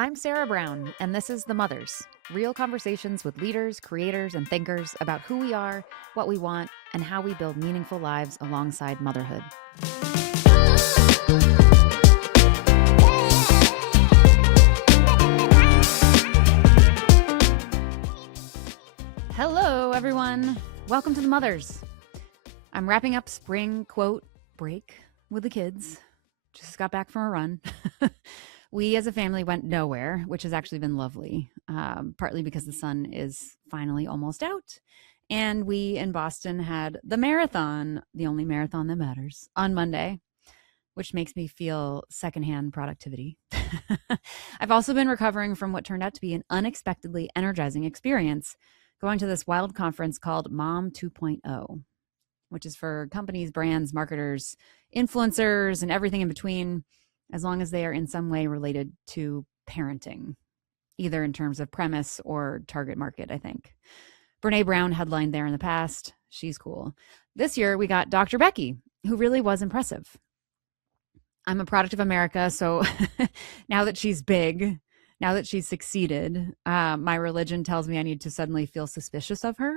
I'm Sarah Brown, and this is The Mothers, real conversations with leaders, creators, and thinkers about who we are, what we want, and how we build meaningful lives alongside motherhood. Hello, everyone. Welcome to The Mothers. I'm wrapping up spring, quote, break with the kids. Just got back from a run. We as a family went nowhere, which has actually been lovely, partly because the sun is finally almost out. And we in Boston had the marathon, the only marathon that matters, on Monday, which makes me feel secondhand productivity. I've also been recovering from what turned out to be an unexpectedly energizing experience, going to this wild conference called Mom 2.0, which is for companies, brands, marketers, influencers, and everything in between, as long as they are in some way related to parenting, either in terms of premise or target market, I think. Brene Brown headlined there in the past. She's cool. This year, we got Dr. Becky, who really was impressive. I'm a product of America, so now that she's big, now that she's succeeded, my religion tells me I need to suddenly feel suspicious of her.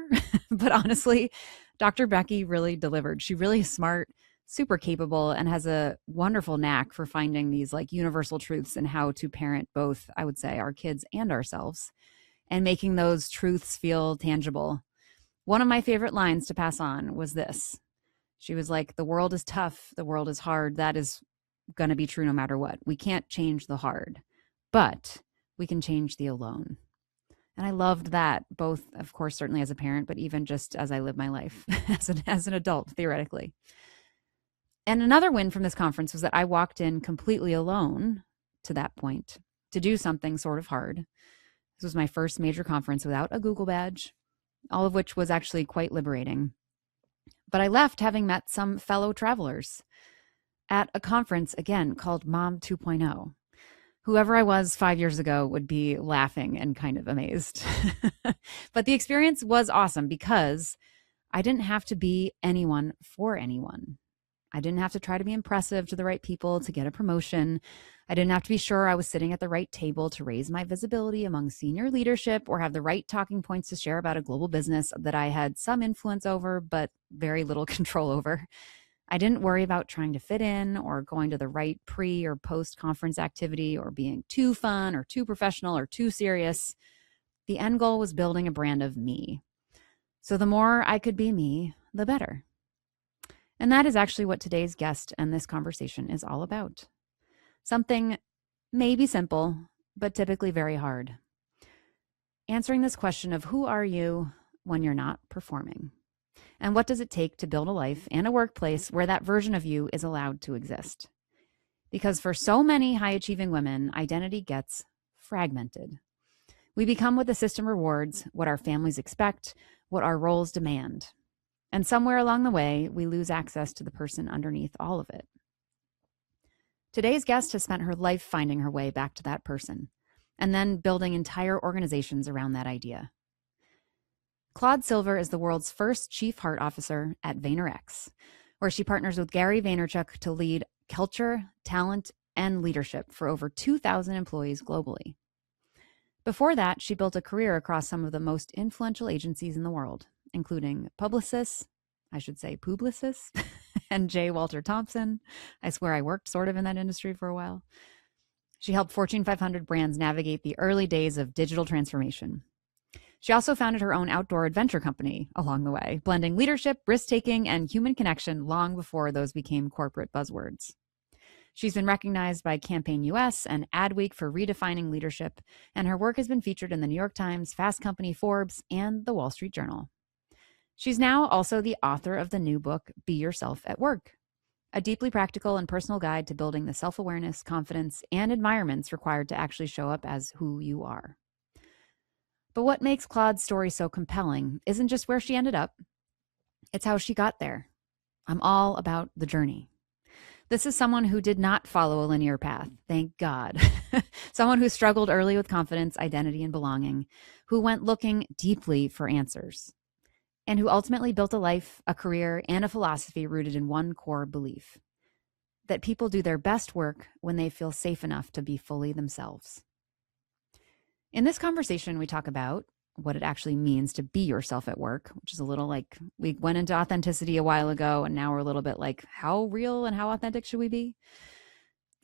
But honestly, Dr. Becky really delivered. She really is smart, super capable, and has a wonderful knack for finding these like universal truths in how to parent both, I would say, our kids and ourselves, and making those truths feel tangible. One of my favorite lines to pass on was this. She was like, the world is tough, the world is hard. That is going to be true no matter what. We can't change the hard, but we can change the alone. And I loved that, both, of course, certainly as a parent, but even just as I live my life as an adult, theoretically. And another win from this conference was that I walked in completely alone to that point to do something sort of hard. This was my first major conference without a Google badge, all of which was actually quite liberating. But I left having met some fellow travelers at a conference, again, called Mom 2.0. Whoever I was 5 years ago would be laughing and kind of amazed. But the experience was awesome because I didn't have to be anyone for anyone. I didn't have to try to be impressive to the right people to get a promotion. I didn't have to be sure I was sitting at the right table to raise my visibility among senior leadership or have the right talking points to share about a global business that I had some influence over, but very little control over. I didn't worry about trying to fit in or going to the right pre or post conference activity or being too fun or too professional or too serious. The end goal was building a brand of me. So the more I could be me, the better. And that is actually what today's guest and this conversation is all about. Something maybe simple, but typically very hard. Answering this question of who are you when you're not performing? And what does it take to build a life and a workplace where that version of you is allowed to exist? Because for so many high-achieving women, identity gets fragmented. We become what the system rewards, what our families expect, what our roles demand. And somewhere along the way, we lose access to the person underneath all of it. Today's guest has spent her life finding her way back to that person, and then building entire organizations around that idea. Claude Silver is the world's first chief heart officer at VaynerX, where she partners with Gary Vaynerchuk to lead culture, talent, and leadership for over 2,000 employees globally. Before that, she built a career across some of the most influential agencies in the world, including Publicis, and J. Walter Thompson. I swear I worked sort of in that industry for a while. She helped Fortune 500 brands navigate the early days of digital transformation. She also founded her own outdoor adventure company along the way, blending leadership, risk-taking, and human connection long before those became corporate buzzwords. She's been recognized by Campaign US and Adweek for redefining leadership, and her work has been featured in the New York Times, Fast Company, Forbes, and the Wall Street Journal. She's now also the author of the new book, Be Yourself at Work, a deeply practical and personal guide to building the self-awareness, confidence, and environments required to actually show up as who you are. But what makes Claude's story so compelling isn't just where she ended up, it's how she got there. I'm all about the journey. This is someone who did not follow a linear path, thank God. Someone who struggled early with confidence, identity, and belonging, who went looking deeply for answers, and who ultimately built a life, a career, and a philosophy rooted in one core belief: that people do their best work when they feel safe enough to be fully themselves. In this conversation, we talk about what it actually means to be yourself at work, which is a little like we went into authenticity a while ago, and now we're a little bit like, how real and how authentic should we be?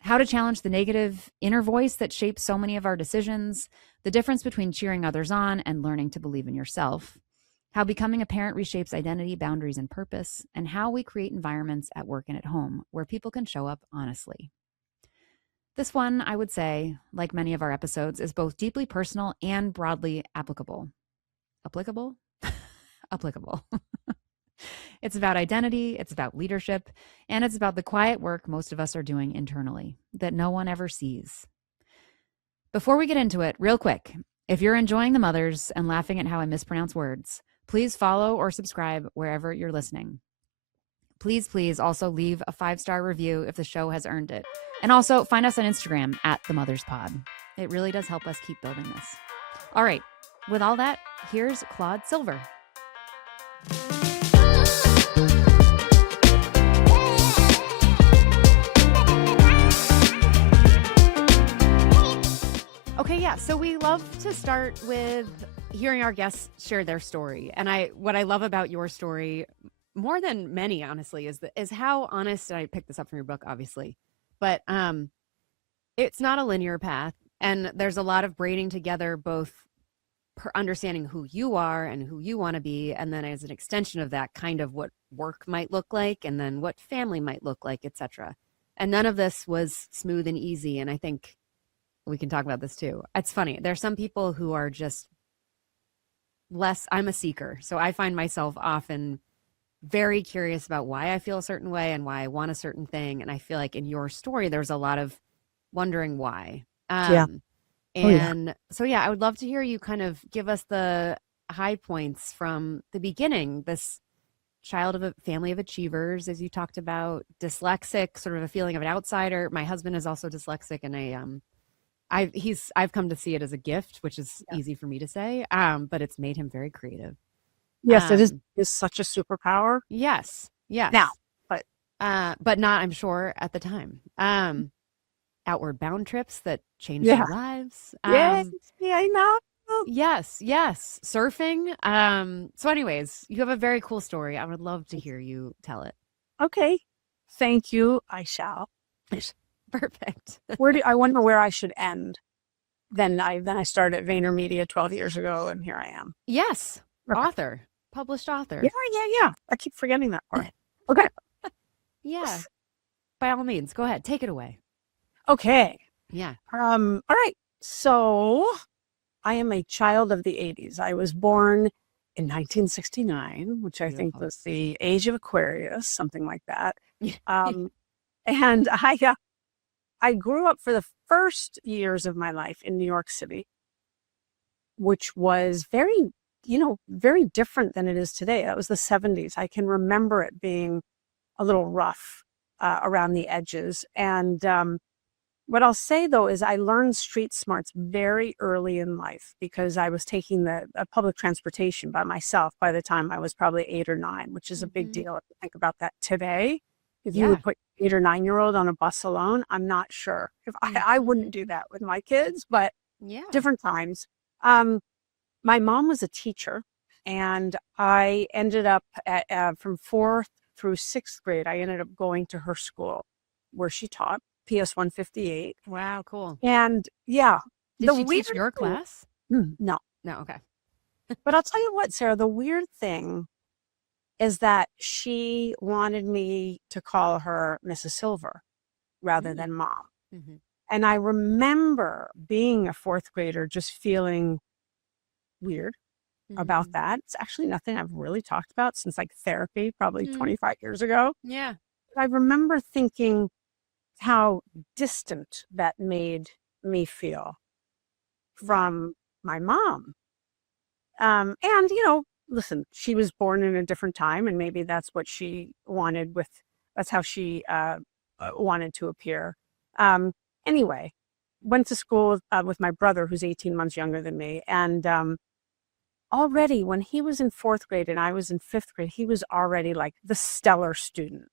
How to challenge the negative inner voice that shapes so many of our decisions, the difference between cheering others on and learning to believe in yourself, how becoming a parent reshapes identity, boundaries, and purpose, and how we create environments at work and at home where people can show up honestly. This one, I would say, like many of our episodes, is both deeply personal and broadly applicable. Applicable? Applicable. It's about identity, it's about leadership, and it's about the quiet work most of us are doing internally that no one ever sees. Before we get into it, real quick, if you're enjoying The Mothers and laughing at how I mispronounce words, please follow or subscribe wherever you're listening. Please also leave a 5-star review if the show has earned it. And also find us on Instagram at The Mothers Pod. It really does help us keep building this. All right, with all that, here's Claude Silver. Okay, yeah. So we love to start with hearing our guests share their story. And what I love about your story, more than many, honestly, is how honest. And I picked this up from your book, obviously, but it's not a linear path, and there's a lot of braiding together both understanding who you are and who you want to be, and then as an extension of that, kind of what work might look like, and then what family might look like, etc. And none of this was smooth and easy. And I think we can talk about this too. It's funny. There's some people who are just less. I'm a seeker, so I find myself often very curious about why I feel a certain way and why I want a certain thing. And I feel like in your story, there's a lot of wondering why. Yeah. And so, yeah, I would love to hear you kind of give us the high points from the beginning. This child of a family of achievers, as you talked about, dyslexic, sort of a feeling of an outsider. My husband is also dyslexic, and I've come to see it as a gift, which is easy for me to say, but it's made him very creative. Yes, it is such a superpower. Yes. Now, but not, I'm sure, at the time. Outward bound trips that changed our lives. Yes, yeah, I know. Yes. Surfing. So anyways, you have a very cool story. I would love to hear you tell it. Okay. Thank you. I shall. Perfect. I wonder where I should end. Then I started at VaynerMedia 12 years ago, and here I am. Yes. Author. Published author. Yeah. I keep forgetting that part. Okay. Yeah. By all means, go ahead. Take it away. Okay. Yeah. All right. So I am a child of the 80s. I was born in 1969, which I think was the age of Aquarius, something like that. And I grew up for the first years of my life in New York City, which was very different than it is today. That was the 70s. I can remember it being a little rough around the edges. And what I'll say, though, is I learned street smarts very early in life because I was taking the public transportation by myself by the time I was probably 8 or 9, which is a big deal if you think about that today. If you would put 8 or 9-year-old on a bus alone, I'm not sure. If I wouldn't do that with my kids, but different times. My mom was a teacher, and I ended up from 4th through 6th grade, I ended up going to her school where she taught. PS 158. Wow, cool. And did she teach your class? No, okay. But I'll tell you what, Sarah, the weird thing is that she wanted me to call her Mrs. Silver rather than Mom. Mm-hmm. And I remember being a 4th grader just feeling weird about that. It's actually nothing I've really talked about since like therapy, probably 25 years ago. Yeah. But I remember thinking how distant that made me feel from my mom. And, listen, she was born in a different time, and maybe that's what she wanted that's how she wanted to appear. Anyway, went to school with my brother, who's 18 months younger than me. And already when he was in 4th grade and I was in 5th grade, he was already like the stellar student.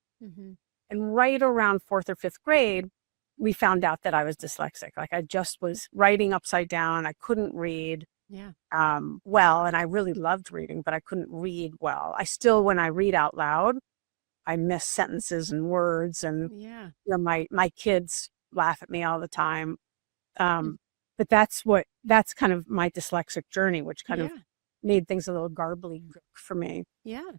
And right around 4th or 5th grade, we found out that I was dyslexic. Like I just was writing upside down. I couldn't read Yeah. well, and I really loved reading, but I couldn't read well. I still, when I read out loud, I miss sentences and words, and Yeah. my kids laugh at me all the time. Mm. But that's kind of my dyslexic journey, which kind of Yeah. made things a little garbly for me. Yeah.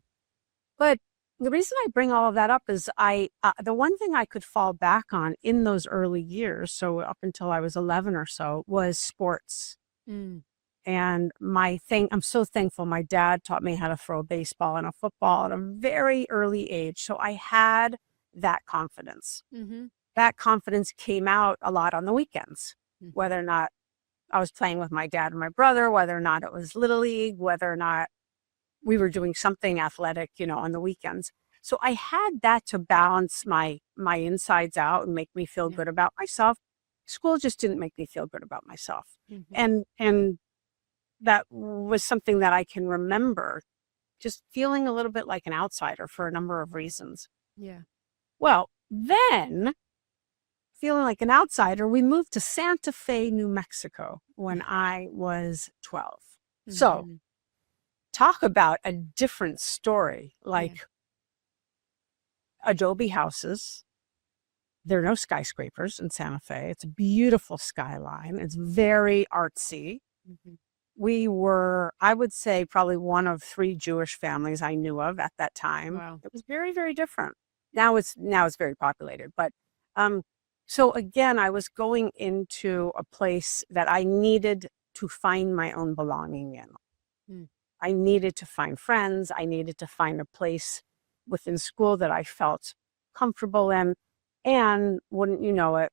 But the reason I bring all of that up is the one thing I could fall back on in those early years, so up until I was 11 or so, was sports. Mm. And I'm so thankful my dad taught me how to throw a baseball and a football at a very early age. So I had that confidence. Mm-hmm. That confidence came out a lot on the weekends, Mm-hmm. whether or not I was playing with my dad and my brother, whether or not it was Little League, whether or not we were doing something athletic, on the weekends. So I had that to balance my insides out and make me feel Yeah. good about myself. School just didn't make me feel good about myself. Mm-hmm. And that was something that I can remember, just feeling a little bit like an outsider for a number of reasons. Yeah. Well, then feeling like an outsider, we moved to Santa Fe, New Mexico when I was 12. So Mm-hmm. talk about a different story, like Yeah. adobe houses. There are no skyscrapers in Santa Fe. It's a beautiful skyline. It's very artsy. Mm-hmm. We were, I would say, probably one of 3 Jewish families I knew of at that time. Wow. It was very, very different. Now it's very populated, but so again, I was going into a place that I needed to find my own belonging in. Mm. I needed to find friends. I needed to find a place within school that I felt comfortable in. And wouldn't you know it,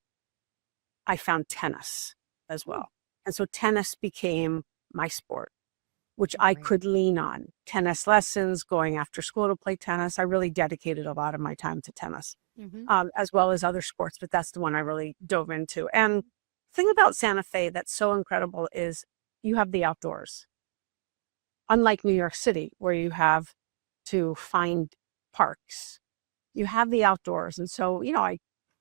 I found tennis as Oh, well. And so tennis became my sport, which I great. could lean on. Tennis lessons, going after school to play tennis. I really dedicated a lot of my time to tennis, Mm-hmm. as well as other sports, but that's the one I really dove into. And the thing about Santa Fe that's so incredible is you have the outdoors. Unlike New York City, where you have to find parks, you have the outdoors. And so, I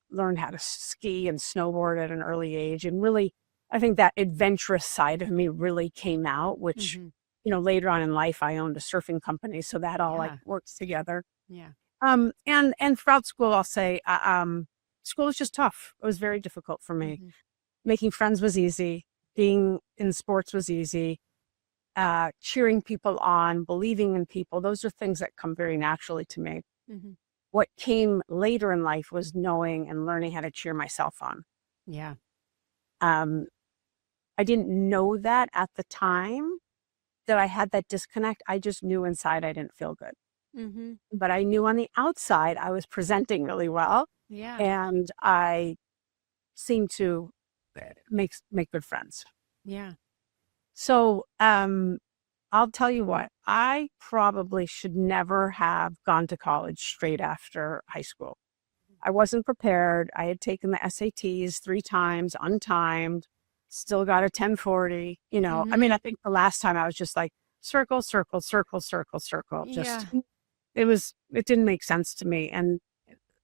learned how to ski and snowboard at an early age. And really, I think that adventurous side of me really came out, which, Mm-hmm. later on in life, I owned a surfing company. So that all like Yeah. works together. Yeah. And throughout school, I'll say, school was just tough. It was very difficult for me. Mm-hmm. Making friends was easy. Being in sports was easy. Cheering people on, believing in people, those are things that come very naturally to me. Mm-hmm. What came later in life was knowing and learning how to cheer myself on. Yeah. Um, I didn't know that at the time that I had that disconnect. I just knew inside I didn't feel good. Mm-hmm. But I knew on the outside I was presenting really well, Yeah. and I seemed to make good friends. Yeah. So I'll tell you what, I probably should never have gone to college straight after high school. I wasn't prepared. I had taken the SATs 3 times, untimed, still got a 1040. I Mm-hmm. mean, I think the last time I was just like circle, circle, circle, circle, circle. Yeah. It didn't make sense to me. And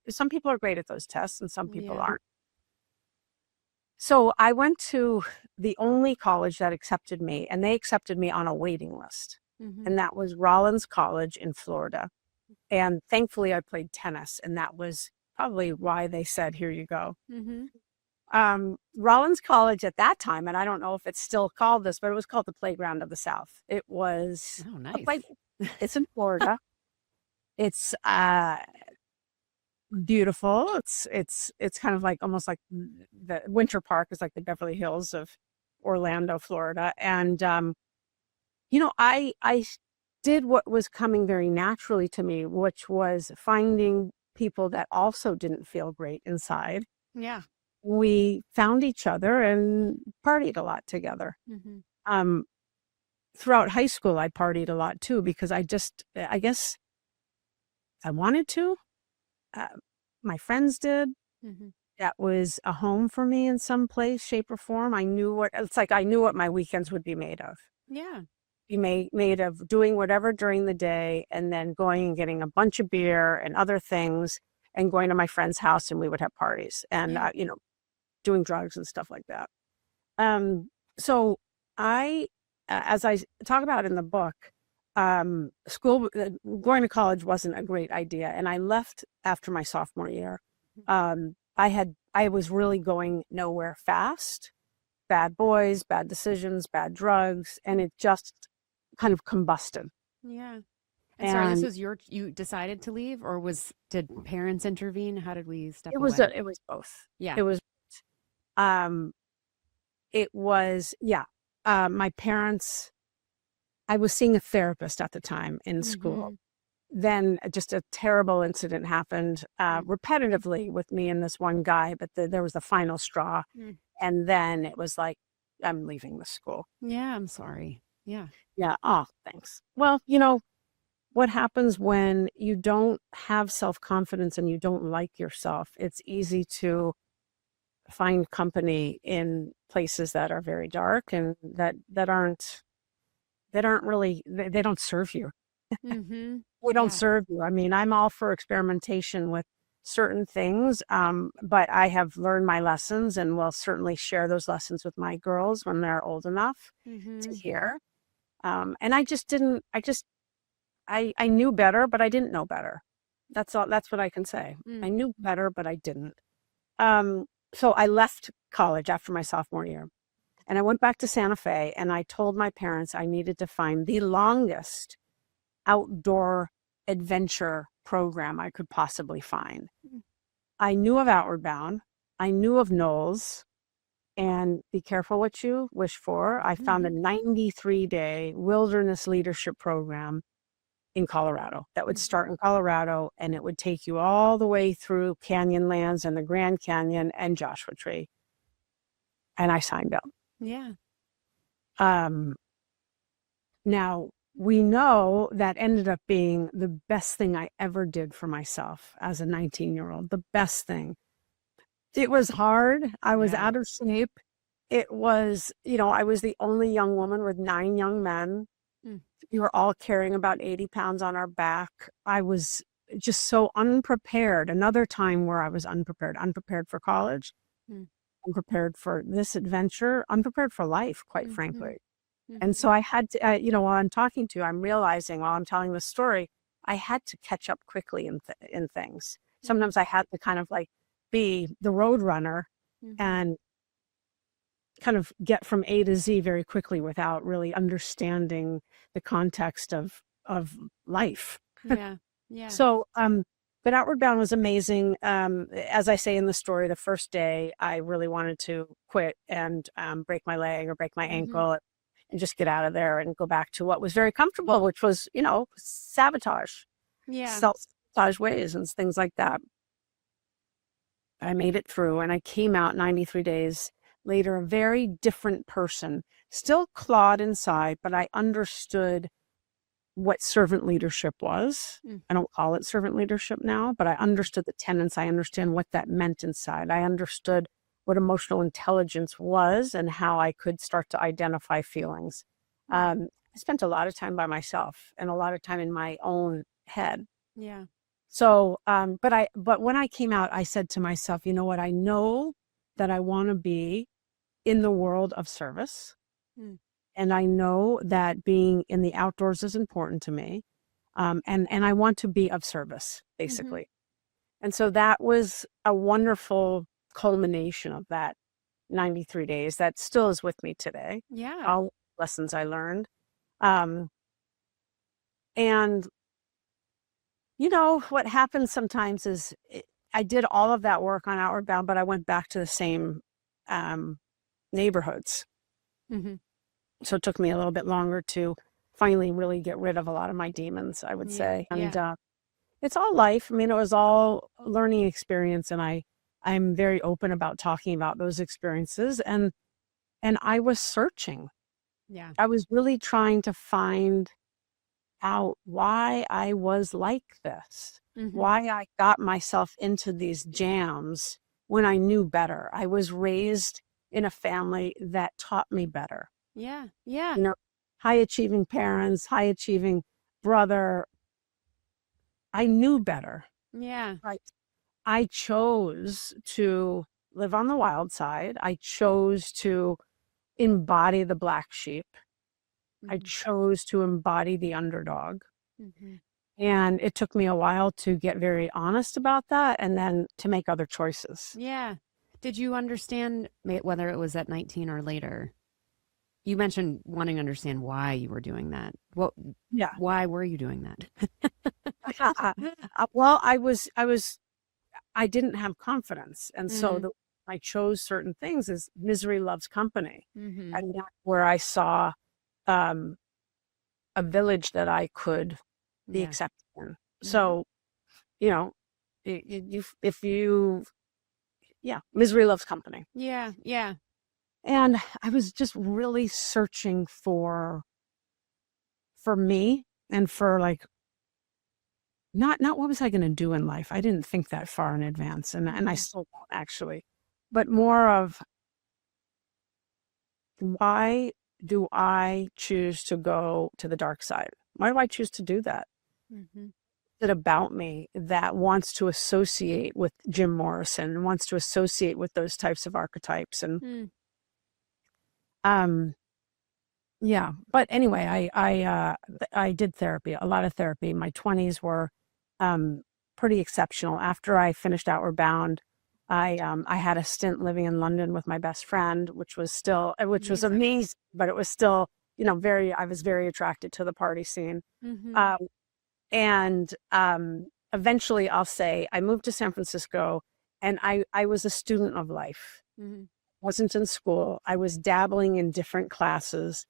some people are great at those tests and some people Yeah. aren't. So I went to the only college that accepted me, and they accepted me on a waiting list. Mm-hmm. And that was Rollins College in Florida. And thankfully, I played tennis, and that was probably why they said, here you go. Mm-hmm. Rollins College at that time, and I don't know if it's still called this, but it was called the Playground of the South. It was Oh, a nice. play. It's in Florida. It's beautiful. It's kind of like almost like the Winter Park is like the Beverly Hills of Orlando, Florida. And I did what was coming very naturally to me, which was finding people that also didn't feel great inside. Yeah. We found each other and partied a lot together. Mm-hmm. Um, Throughout high school, I partied a lot too because I guess I wanted to. Uh, my friends did. Mm-hmm. That was a home for me in some place, shape, or form. I knew what my weekends would be made of. Yeah. Be made of doing whatever during the day and then going and getting a bunch of beer and other things and going to my friend's house and we would have parties. And, Yeah. doing drugs and stuff like that. So I, as I talk about in the book, school, going to college wasn't a great idea. And I left after my sophomore year. I was really going nowhere fast, bad boys, bad decisions, bad drugs, and it just kind of combusted. Yeah. And sorry, this And was you decided to leave, or did parents intervene? How did we step it was away? it was both. Yeah. It was um it was yeah. My parents, I was seeing a therapist at the time in school. Mm-hmm. Then just a terrible incident happened repetitively with me and this one guy, but there was the final straw. Mm. And then it was like, I'm leaving the school. Yeah, I'm sorry. Yeah. Yeah. Oh, thanks. Well, what happens when you don't have self-confidence and you don't like yourself? It's easy to find company in places that are very dark and that aren't really, they don't serve you. Mm-hmm. They don't Yeah. serve you. I mean, I'm all for experimentation with certain things, but I have learned my lessons and will certainly share those lessons with my girls when they're old enough to Mm-hmm. hear. And I just didn't, I knew better, but I didn't know better. That's all, that's what I can say. I Mm. knew better, but I didn't. So I left college after my sophomore year and I went back to Santa Fe and I told my parents I needed to find the longest outdoor adventure program I could possibly find. Mm. I knew of Outward Bound. I knew of Knowles. And be careful what you wish for. I found a Mm-hmm. 93-day wilderness leadership program in Colorado that would Mm-hmm. start in Colorado and it would take you all the way through Canyonlands and the Grand Canyon and Joshua Tree. And I signed up. Yeah. Um, Now, we know that ended up being the best thing I ever did for myself as a 19-year-old, the best thing. It was hard. I was Yeah. out of shape. It was, I was the only young woman with 9 young men. Mm. We were all carrying about 80 pounds on our back. I was just so unprepared. Another time where I was unprepared for college, Mm. unprepared for this adventure, unprepared for life, quite Mm-hmm. frankly. And Mm-hmm. so I had to, while I'm talking to you, I'm realizing while I'm telling the story, I had to catch up quickly in things. Sometimes I had to kind of like be the road runner Mm-hmm. and kind of get from A to Z very quickly without really understanding the context of life. Yeah. Yeah. So, but Outward Bound was amazing. As I say in the story, the first day I really wanted to quit and break my leg or break my Mm-hmm. ankle and just get out of there and go back to what was very comfortable, which was, sabotage, Yeah. self-sabotage ways and things like that. I made it through and I came out 93 days later, a very different person, still clawed inside, but I understood what servant leadership was. Mm. I don't call it servant leadership now, but I understood the tenets. I understand what that meant inside. I understood what emotional intelligence was and how I could start to identify feelings. Mm. I spent a lot of time by myself and a lot of time in my own head. Yeah. So, but when I came out, I said to myself, you know what? I know that I want to be in the world of service. Mm. And I know that being in the outdoors is important to me. And I want to be of service, Mm-hmm. basically. And so that was a wonderful culmination of that 93 days that still is with me today. Yeah. All lessons I learned. Um, and what happens sometimes is I did all of that work on Outward Bound, but I went back to the same um, neighborhoods. Mm-hmm. So it took me a little bit longer to finally really get rid of a lot of my demons, I would Yeah. say. Yeah. And it's all life. I mean, it was all a learning experience, and I'm very open about talking about those experiences. And I was searching. Yeah. I was really trying to find out why I was like this, Mm-hmm. why I got myself into these jams when I knew better. I was raised in a family that taught me better. Yeah. Yeah. You know, high achieving parents, high achieving brother. I knew better. Yeah. Right. I chose to live on the wild side. I chose to embody the black sheep. I Mhm. chose to embody the underdog. Mhm. And it took me a while to get very honest about that and then to make other choices. Yeah. Did you understand whether it was at 19 or later? You mentioned wanting to understand why you were doing that. Yeah. Why were you doing that? Well, I didn't have confidence. And so Mm. I chose certain things as misery loves company. Mm-hmm. And that's where I saw um, a village that I could be Yeah. accepted in. Mm-hmm. So, you know, if you, yeah, misery loves company. Yeah. Yeah. And I was just really searching for me and for like, not what was I going to do in life. I didn't think that far in advance. And I Mm-hmm. still don't actually, but more of why do I choose to go to the dark side? Why do I choose to do that? Mm-hmm. Is it about me that wants to associate with Jim Morrison, wants to associate with those types of archetypes? And Mm. um, yeah. But anyway, I did therapy, a lot of therapy. My 20s were pretty exceptional. After I finished Outward Bound, I had a stint living in London with my best friend, which was Amazing. amazing, but it was still, I was very attracted to the party scene. Mm-hmm. Um, and eventually I'll say I moved to San Francisco and I was a student of life. Mm-hmm. Wasn't in school. I was dabbling in different classes.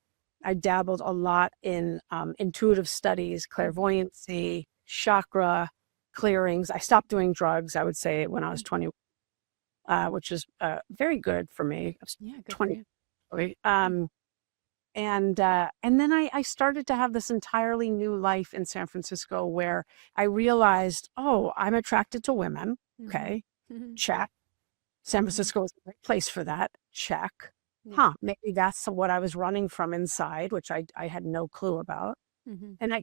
I dabbled a lot in intuitive studies, Mm-hmm. clairvoyancy, chakra clearings. I stopped doing drugs, I would say, when I was 20, which is very good for me. I was Yeah. Good for 20. you. Really. And then I started to have this entirely new life in San Francisco where I realized, oh, I'm attracted to women. Mm-hmm. Okay, Mm-hmm. check. San Mm-hmm. Francisco is a great place for that. Check. Yeah. Huh, maybe that's what I was running from inside, which I had no clue about. Mm-hmm. And I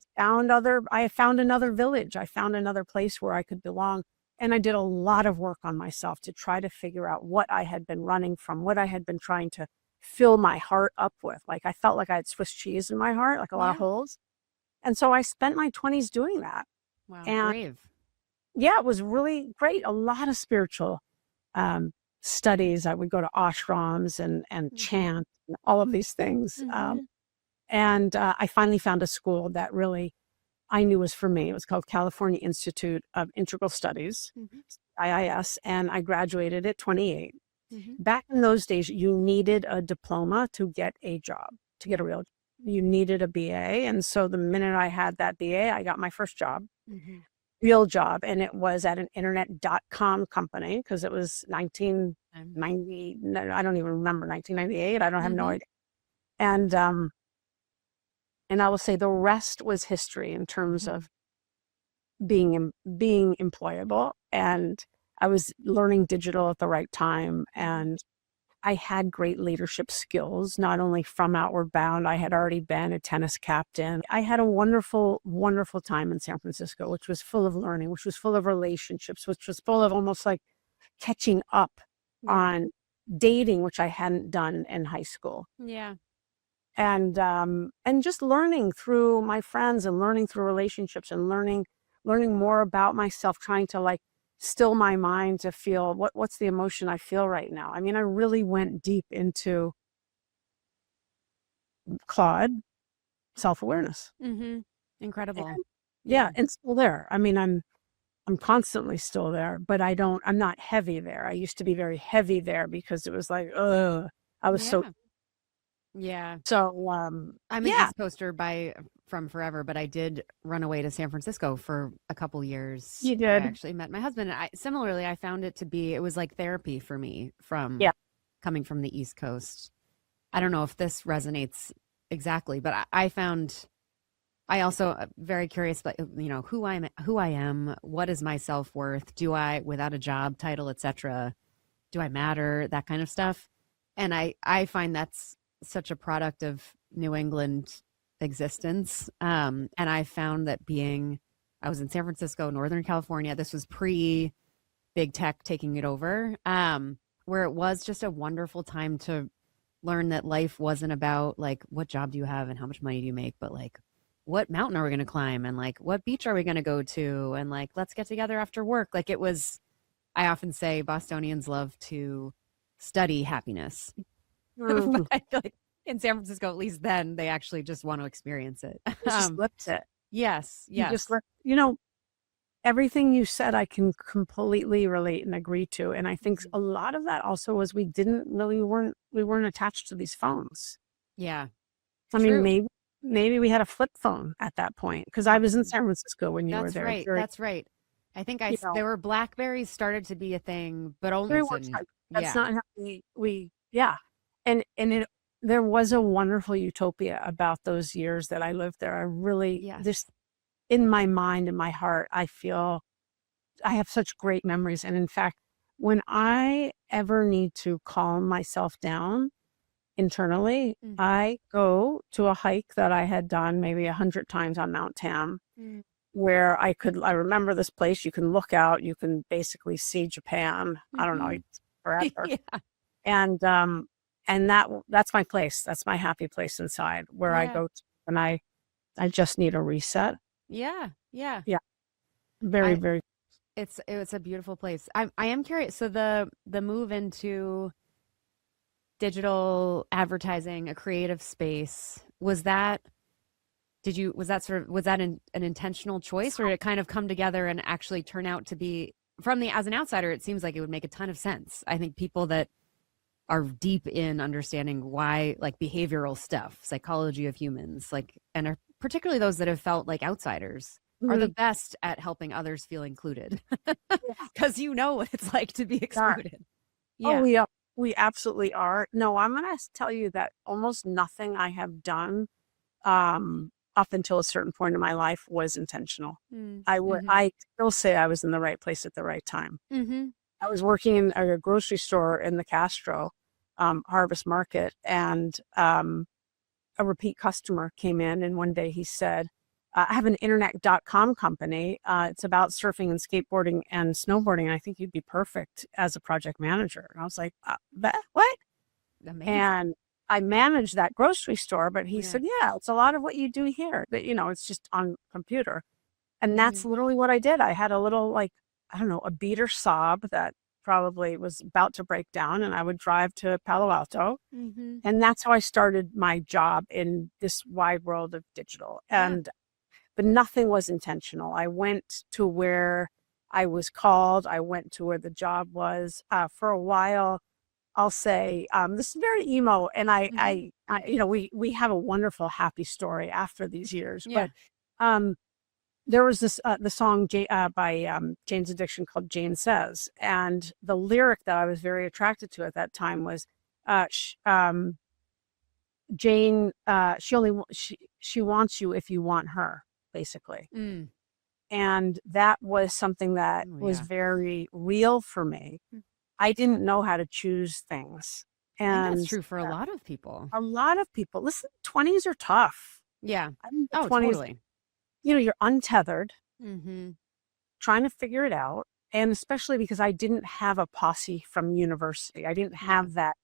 found another village. I found another place where I could belong. And I did a lot of work on myself to try to figure out what I had been running from, what I had been trying to fill my heart up with. Like I felt like I had Swiss cheese in my heart, like a lot of Yeah. holes. And so I spent my 20s doing that. Wow. And Brave. yeah, it was really great. A lot of spiritual um, studies. I would go to ashrams and Mm-hmm. chant and all of these things. Mm-hmm. And I finally found a school that really I knew was for me. It was called California Institute of Integral Studies, Mm-hmm. IIS, and I graduated at 28. Mm-hmm. Back in those days, you needed a diploma to get a job, to get Yeah. a real job. You needed a BA. And so the minute I had that BA, I got my first job, Mm-hmm. real job. And it was at an internet.com company because it was Um, 1990. No, I don't even remember 1998. I don't have no mm-hmm. idea. And I will say the rest was history in terms Mm-hmm. of being employable. And I was learning digital at the right time. Mm-hmm. And I had great leadership skills, not only from Outward Bound, I had already been a tennis captain. I had a wonderful, wonderful time in San Francisco, which was full of learning, which was full of relationships, which was full of almost like catching up Yeah. on dating, which I hadn't done in high school. Yeah. And just learning through my friends and learning through relationships and learning more about myself, trying to like still my mind to feel what's the emotion I feel right now. I mean, I really went deep into Claude self-awareness. Mm-hmm. And Incredible. yeah, Yeah. and still there. I mean, I'm constantly still there, but I'm not heavy there. I used to be very heavy there because it was like, I was so Yeah. Yeah. so I'm an yeah, East Coaster from forever, but I did run away to San Francisco for a couple years you where I did. actually met my husband. And similarly, I found it was like therapy for me from Yeah. coming from the East Coast. I don't know if this resonates exactly, but I also very curious about who I am, what is my self-worth, do I, without a job title, etc., do I matter, that kind of stuff. And I find that's such a product of New England existence. And I found that I was in San Francisco, Northern California. This was pre big tech taking it over. where it was just a wonderful time to learn that life wasn't about like what job do you have and how much money do you make, but like what mountain are we going to climb and like what beach are we going to go to and like let's get together after work. Like it was, I often say Bostonians love to study happiness. But Mm, I feel like in San Francisco, at least then, they actually just want to experience it. it just flips it. Yes, You just yes. let, everything you said, I can completely relate and agree to. And I think Mhm. a lot of that also was we didn't really we weren't attached to these phones. Yeah, I mean, true. maybe we had a flip phone at that point because I was in Mhm. San Francisco when you were That's there. right. That's right. I think You know, there were Blackberries started to be a thing, but only very one in, type. That's yeah, not how yeah. And there was a wonderful utopia about those years that I lived there. I really, this yes. in my mind, in my heart, I feel I have such great memories. And in fact, when I ever need to calm myself down internally, Mhm. I go to a hike that I had done maybe 100 times on Mount Tam, Mm. where I remember this place, you can look out, you can basically see Japan. I don't know, Mhm. forever. Yeah, And that's my place. That's my happy place inside where I yeah, go to when I just need a reset. yeah, yeah. Yeah, very, I very. it's a beautiful place. I am curious. So the move into digital advertising, a creative space, was that an intentional choice or did it kind of come together and actually turn out to be as an outsider, it seems like it would make a ton of sense. I think people that are deep in understanding why like behavioral stuff, psychology of humans, like and are particularly those that have felt like outsiders are the Mhm. best at helping others feel included Yeah, because you know what it's like to be we are. excluded. Oh, Yeah. we absolutely are. No, I'm gonna tell you that almost nothing I have done up until a certain point in my life was intentional. Mm-hmm. I still say I was in the right place at the right time. Mm-hmm. I was working in a grocery store in the Castro Harvest Market, and a repeat customer came in, and one day he said, I have an internet.com company. It's about surfing and skateboarding and snowboarding. And I think you'd be perfect as a project manager. And I was like, what? Amazing. And I managed that grocery store, but he Yeah. said, yeah, it's a lot of what you do here. That it's just on computer. And Mm-hmm. that's literally what I did. I had a little, like, I don't know, a beater Saab that probably was about to break down, and I would drive to Palo Alto. Mm-hmm. And that's how I started my job in this wide world of digital. Yeah. But nothing was intentional. I went to where I was called. I went to where the job was. For a while, I'll say, this is very emo, and Mm-hmm. we have a wonderful, happy story after these years. Yeah. But um, there was the song by Jane's Addiction called "Jane Says," and the lyric that I was very attracted to at that time was, Jane, she wants you if you want her, basically. Mm. And that was something that Oh was yeah. very real for me. I didn't know how to choose things. I think that's And true for a lot of people. a lot of people, listen, 20s are tough. Yeah. I think the Oh, 20s, totally. you're untethered, Mm-hmm. trying to figure it out. And especially because I didn't have a posse from university. I didn't Yeah. have that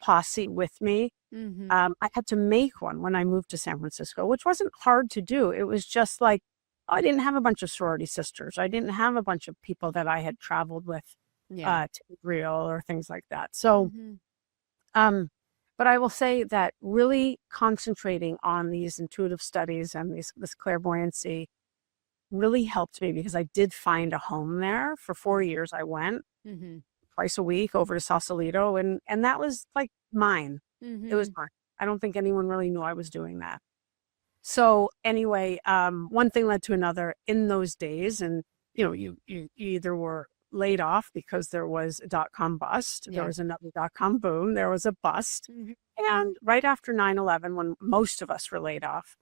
posse with me. Mm-hmm. I had to make one when I moved to San Francisco, which wasn't hard to do. It was just like, I didn't have a bunch of sorority sisters. I didn't have a bunch of people that I had traveled with Yeah. to Israel or things like that. So, Mm-hmm. um, but I will say that really concentrating on these intuitive studies and this clairvoyancy really helped me because I did find a home there. For 4 years, I went Mm-hmm. twice a week over to Sausalito, and that was like mine. It was Mm-hmm. mine. I don't think anyone really knew I was doing that. So anyway, one thing led to another in those days, and you either were laid off because there was a dot-com bust, there Yeah. was another dot-com boom, there was a bust, Mm-hmm. and right after 9/11, when most of us were laid off,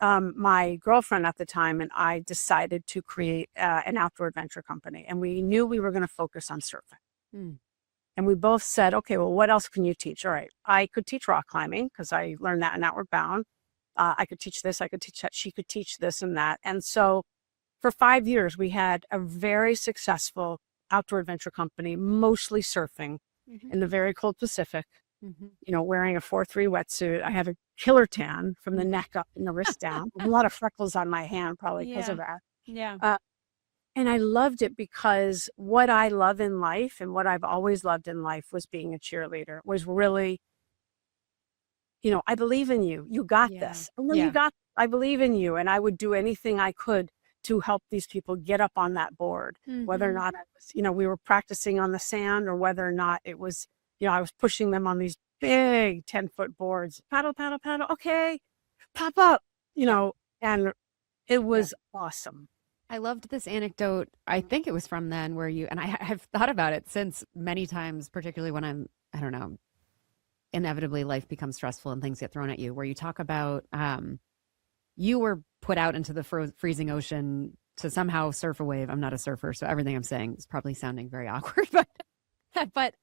my girlfriend at the time and I decided to create an outdoor adventure company, and we knew we were going to focus on surfing. Mm. And we both said, okay, well, what else can you teach? All right, I could teach rock climbing because I learned that in Outward Bound. I could teach this, I could teach that, she could teach this and that. And so for 5 years, we had a very successful outdoor adventure company, mostly surfing, in the very cold Pacific, Mm-hmm. wearing a 4-3 wetsuit. I had a killer tan from the Mm. neck up and the wrist down. A lot of freckles on my hand, probably because Yeah. of that. Yeah. Uh, and I loved it because what I love in life and what I've always loved in life was being a cheerleader, was really, I believe in you. You got Yeah. this. I know you Yeah. got, I believe in you. And I would do anything I could to help these people get up on that board, whether or Mm-hmm. not I was, we were practicing on the sand or whether or not it was, I was pushing them on these big 10-foot boards, paddle, paddle, paddle. Okay, pop up, and it Yeah. was awesome. I loved this anecdote. I think it was from then where you, and I've thought about it since many times, particularly when I don't know, inevitably life becomes stressful and things get thrown at you, where you talk about you were put out into the freezing ocean to somehow surf a wave. I'm not a surfer, so everything I'm saying is probably sounding very awkward, but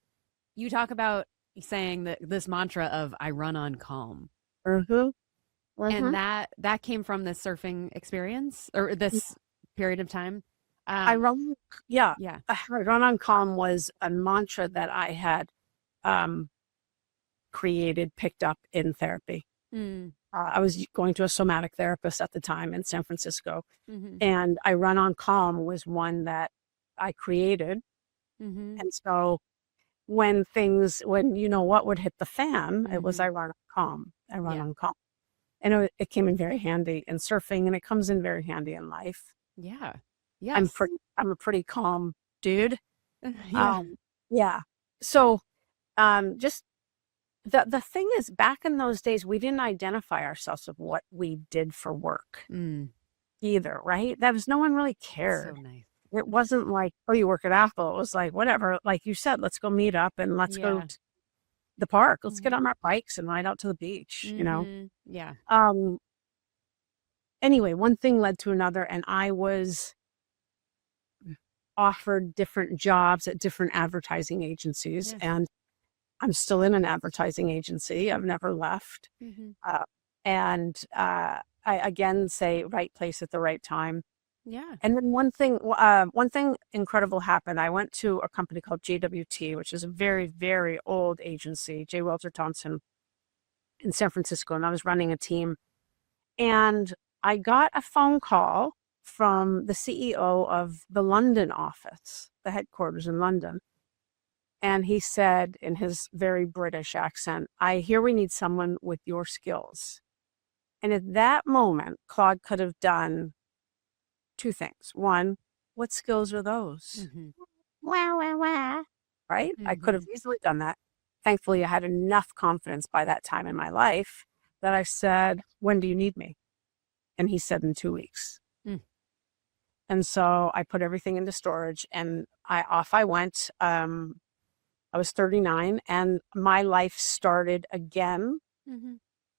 you talk about saying that this mantra of I run on calm. Mm-hmm. Mm-hmm. And that came from this surfing experience or this period of time. I run, yeah, Yeah. I run on calm was a mantra that I had um, created, picked up in therapy. Mm. I was going to a somatic therapist at the time in San Francisco, Mm-hmm. and I run on calm was one that I created. Mm-hmm. And so when what would hit the fan, it was Mm-hmm. I run on calm. I run Yeah. on calm. And it came in very handy in surfing, and it comes in very handy in life. Yeah. Yes. I'm a pretty calm dude. Yeah. Yeah. So just the thing is, back in those days, we didn't identify ourselves with what we did for work Mm. either, right? That was no one really So cared. nice. It wasn't like, oh, you work at Apple. It was like, whatever, like you said, let's go meet up and let's go Yeah. to the park. Let's get Mm-hmm. on our bikes and ride out to the beach. Mm-hmm. Yeah. Um, anyway, one thing led to another, and I was offered different jobs at different advertising agencies, Yes. and I'm still in an advertising agency. I've never left. Mm-hmm. Uh, and I again say right place at the right time. Yeah. And then one thing incredible happened. I went to a company called JWT, which is a very, very old agency, J. Walter Thompson in San Francisco, and I was running a team. And I got a phone call from the CEO of the London office, the headquarters in London. And he said in his very British accent, I hear we need someone with your skills. And at that moment, Claude could have done two things. One, what skills are those? Mm-hmm. Wah, wah, wah. Right? I could Mm-hmm. have easily done that. Thankfully, I had enough confidence by that time in my life that I said, when do you need me? And he said, in 2 weeks. Mm. And so I put everything into storage and off I went. I was 39 and my life started again Mm-hmm.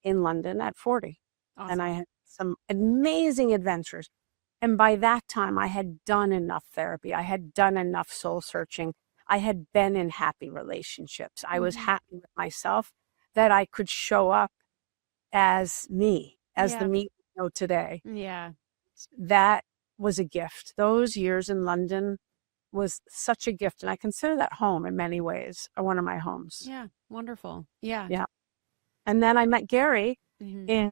in London at 40. And Awesome. I had some amazing adventures. And by that time, I had done enough therapy. I had done enough soul searching. I had been in happy relationships. I was Mm-hmm. happy with myself that I could show up as me, as the Yeah. me we know today. Yeah. That was a gift. Those years in London was such a gift. And I consider that home in many ways, or one of my homes. Yeah. Wonderful. Yeah. Yeah. And then I met Gary Mm-hmm.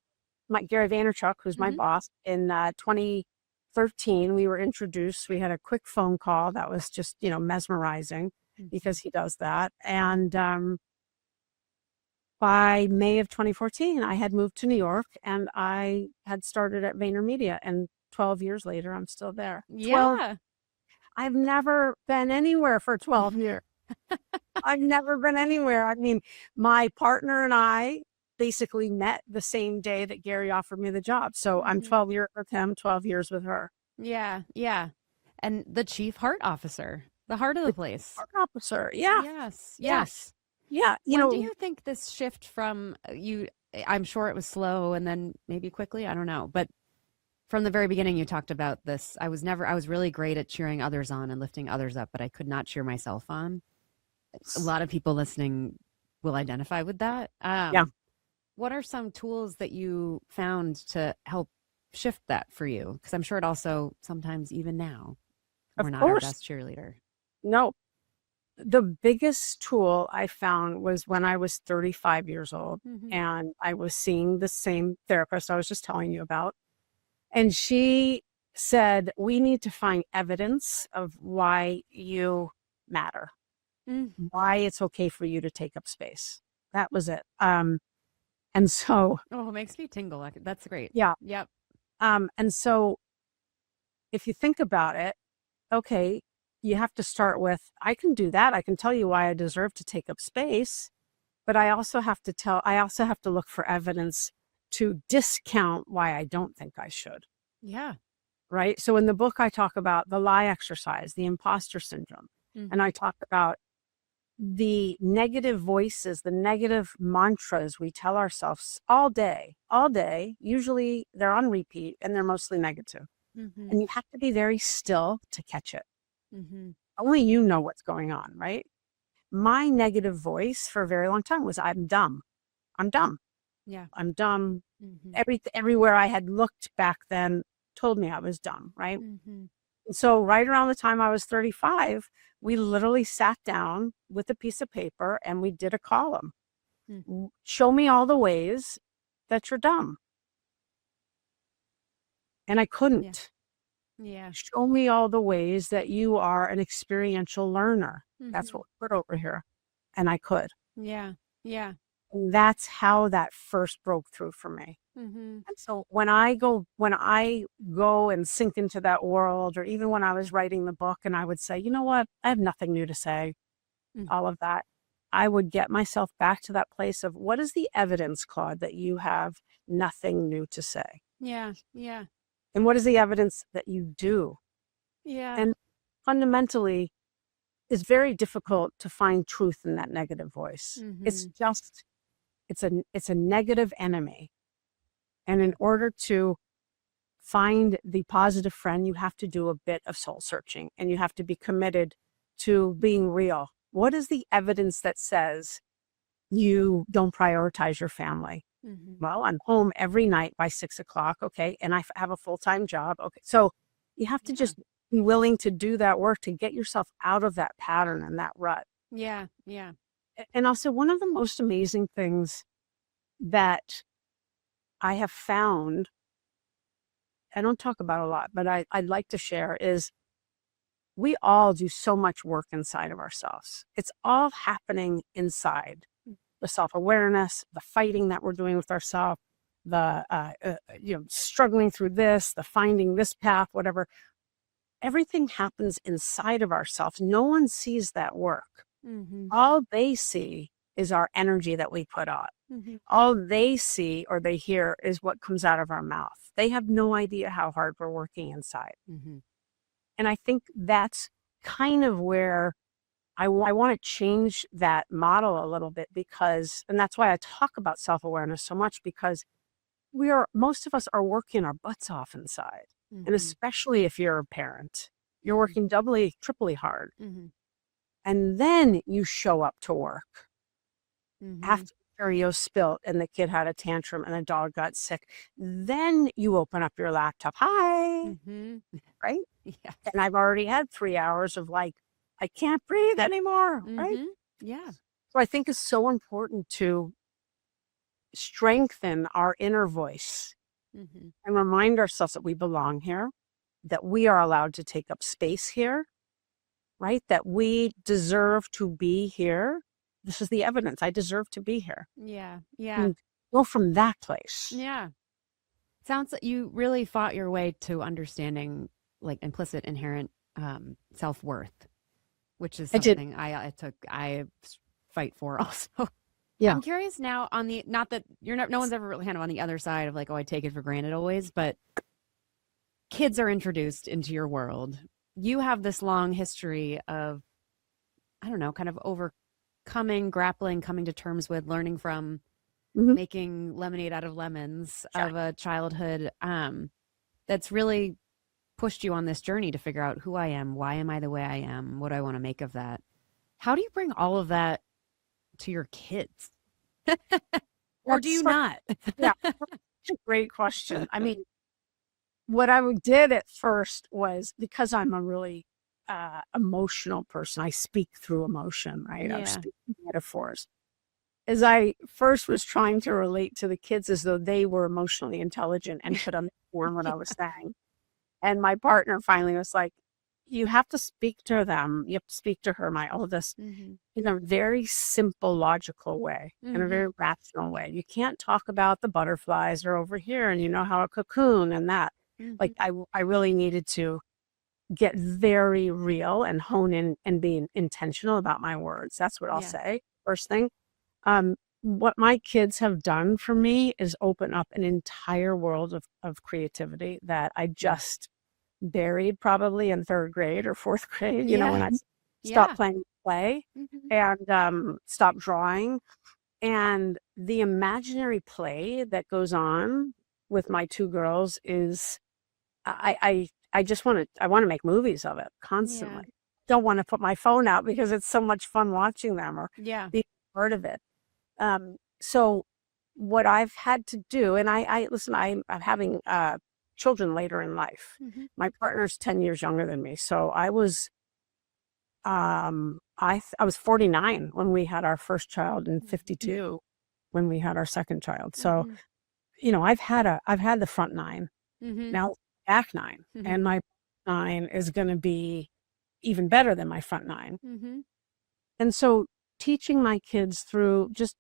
Gary Vaynerchuk, who's my Mm-hmm. boss, in 2013. We were introduced. We had a quick phone call that was just, mesmerizing because he does that. And by May of 2014, I had moved to New York and I had started at VaynerMedia. And 12 years later, I'm still there. 12. Yeah. I've never been anywhere for 12 years. I've never been anywhere. I mean, my partner and I basically met the same day that Gary offered me the job. So I'm 12 years with him, 12 years with her. Yeah. Yeah. And the chief heart officer, the heart of the place. Art officer. Yeah. Yes. Yeah. Yes. Yeah. When do you think this shift from I'm sure it was slow and then maybe quickly, I don't know, but from the very beginning you talked about this. I was really great at cheering others on and lifting others up, but I could not cheer myself on. A lot of people listening will identify with that. Yeah. What are some tools that you found to help shift that for you? Because I'm sure it also sometimes, even now, we're Of not our course. best cheerleader. No. the biggest tool I found was when I was 35 years old Mm-hmm. and I was seeing the same therapist I was just telling you about. And she said, we need to find evidence of why you matter, Mm. why it's okay for you to take up space. That was it. And so, Oh, it makes me tingle. That's great. yeah. Yep. And so if you think about it, okay, you have to start with, I can do that. I can tell you why I deserve to take up space, but I also have to look for evidence to discount why I don't think I should. Yeah. Right. So in the book, I talk about the lie exercise, the imposter syndrome, and Mm-hmm. I talk about the negative voices, the negative mantras we tell ourselves all day. Usually they're on repeat and they're mostly negative. Mm-hmm. And you have to be very still to catch it. Mm-hmm. Only you know what's going on, right? My negative voice for a very long time was, I'm dumb. I'm dumb. Yeah. I'm dumb. Mm-hmm. Everywhere I had looked back then told me I was dumb, right? Mm-hmm. So right around the time I was 35, we literally sat down with a piece of paper and we did a column. Mm. Show me all the ways that you're dumb. And I Yeah. couldn't. Yeah. Show me all the ways that you are an experiential learner. That's Mm-hmm. what we put over here. And I could. Yeah. Yeah. And that's how that first broke through for me. Mm-hmm. And so when I go and sink into that world, or even when I was writing the book and I would say, you know what, I have nothing new to say, Mm. all of that, I would get myself back to that place of, what is the evidence, Claude, that you have nothing new to say? Yeah. Yeah. And what is the evidence that you do? Yeah. And fundamentally, it's very difficult to find truth in that negative voice. Mm-hmm. It's a negative enemy. And in order to find the positive friend, you have to do a bit of soul searching and you have to be committed to being real. What is the evidence that says you don't prioritize your family? Mm-hmm. Well, I'm home every night by 6 o'clock. Okay. And I have a full-time job. Okay. So you have to Yeah. just be willing to do that work to get yourself out of that pattern and that rut. Yeah. Yeah. And also, one of the most amazing things that I have found, I don't talk about a lot, but I'd like to share, is we all do so much work inside of ourselves. It's all happening inside. The self-awareness, the fighting that we're doing with ourselves, the struggling through this, the finding this path, whatever. Everything happens inside of ourselves. No one sees that work. Mm-hmm. All they see is our energy that we put out. Mm-hmm. All they see or they hear is what comes out of our mouth. They have no idea how hard we're working inside. Mm-hmm. And I think that's kind of where I want to change that model a little bit, because, and that's why I talk about self-awareness so much, because most of us are working our butts off inside. And Mm-hmm. especially if you're a parent, you're working doubly, triply hard. Mm-hmm. And then you show up to work Mm-hmm. after Oreo spilt and the kid had a tantrum and the dog got sick. Then you open up your laptop. Hi. Mm-hmm. Right. Yeah. And I've already had 3 hours of like, I can't breathe anymore. Right. Mm-hmm. Yeah. So I think it's so important to strengthen our inner voice Mm-hmm. and remind ourselves that we belong here, that we are allowed to take up space here, right? That we deserve to be here. This is the evidence. I deserve to be here. Yeah. Yeah. And go from that place. Yeah. Sounds like you really fought your way to understanding like implicit inherent self-worth, which is I did. something I fight for also. Yeah. I'm curious now on the, not that you're not, no one's ever really kind of on the other side of like, oh, I take it for granted always, but kids are introduced into your world. You have this long history of, I don't know, kind of overcoming, grappling, coming to terms with, learning from, making lemonade out of lemons of a childhood that's really pushed you on this journey to figure out who I am, why am I the way I am, what do I want to make of that. How do you bring all of that to your kids? Or do you not? Yeah, that's a great question. I mean, what I did at first was, because I'm a really emotional person. I speak through emotion, right? I Yeah. speak in metaphors. As I first was trying to relate to the kids as though they were emotionally intelligent and could understand what I was saying. And my partner finally was like, you have to speak to them. You have to speak to her, my oldest, Mm-hmm. in a very simple, logical way, in a Mm-hmm. very rational way. You can't talk about the butterflies are over here and you know how a cocoon and that. Like Mm-hmm. I really needed to get very real and hone in and be intentional about my words. That's what I'll Yeah. say. First thing. Um, what my kids have done for me is open up an entire world of creativity that I Yeah. just buried probably in third grade or fourth grade, when Yeah. I stopped Yeah. playing play Mm-hmm. and stopped drawing. And the imaginary play that goes on with my two girls is I just I want to make movies of it Yeah. constantly. Don't want to put my phone out because it's so much fun watching them or Yeah. being part of it. So what I've had to do, and I listen, I'm having children later in life. Mm-hmm. My partner's 10 years younger than me. So I was 49 when we had our first child and 52 when we had our second child. So, Mm-hmm. I've had the front nine, Mm-hmm. now back nine, Mm-hmm. and my nine is going to be even better than my front nine. Mm-hmm. And so teaching my kids through just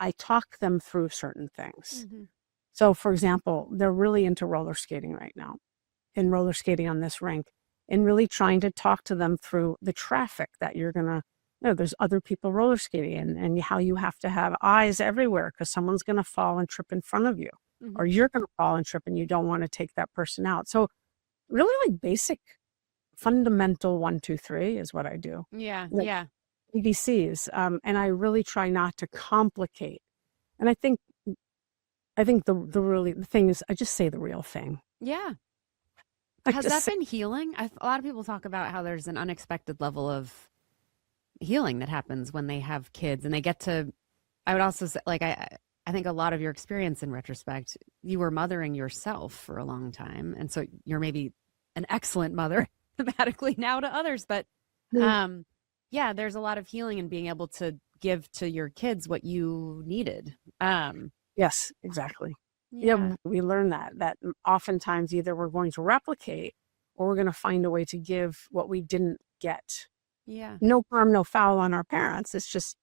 I talk them through certain things. Mm-hmm. So, for example, they're really into roller skating right now and roller skating on this rink and really trying to talk to them through the traffic that you're going to, there's other people roller skating and how you have to have eyes everywhere because someone's going to fall and trip in front of you Mm-hmm. or you're going to fall and trip and you don't want to take that person out. So, really like basic, fundamental 1, 2, 3 is what I do. Yeah. Like Yeah. ABCs. And I really try not to complicate. And I think the thing is I just say the real thing. Yeah. I Has just that say, been healing? A lot of people talk about how there's an unexpected level of healing that happens when they have kids and they get to, I would also say, like, I think a lot of your experience in retrospect, you were mothering yourself for a long time. And so you're maybe an excellent mother thematically now to others. But "Mm, um, yeah, there's a lot of healing in being able to give to your kids what you needed. Um, yes, exactly. Yeah, yeah. we learn that oftentimes either we're going to replicate or we're going to find a way to give what we didn't get. Yeah. No harm, no foul on our parents. It's just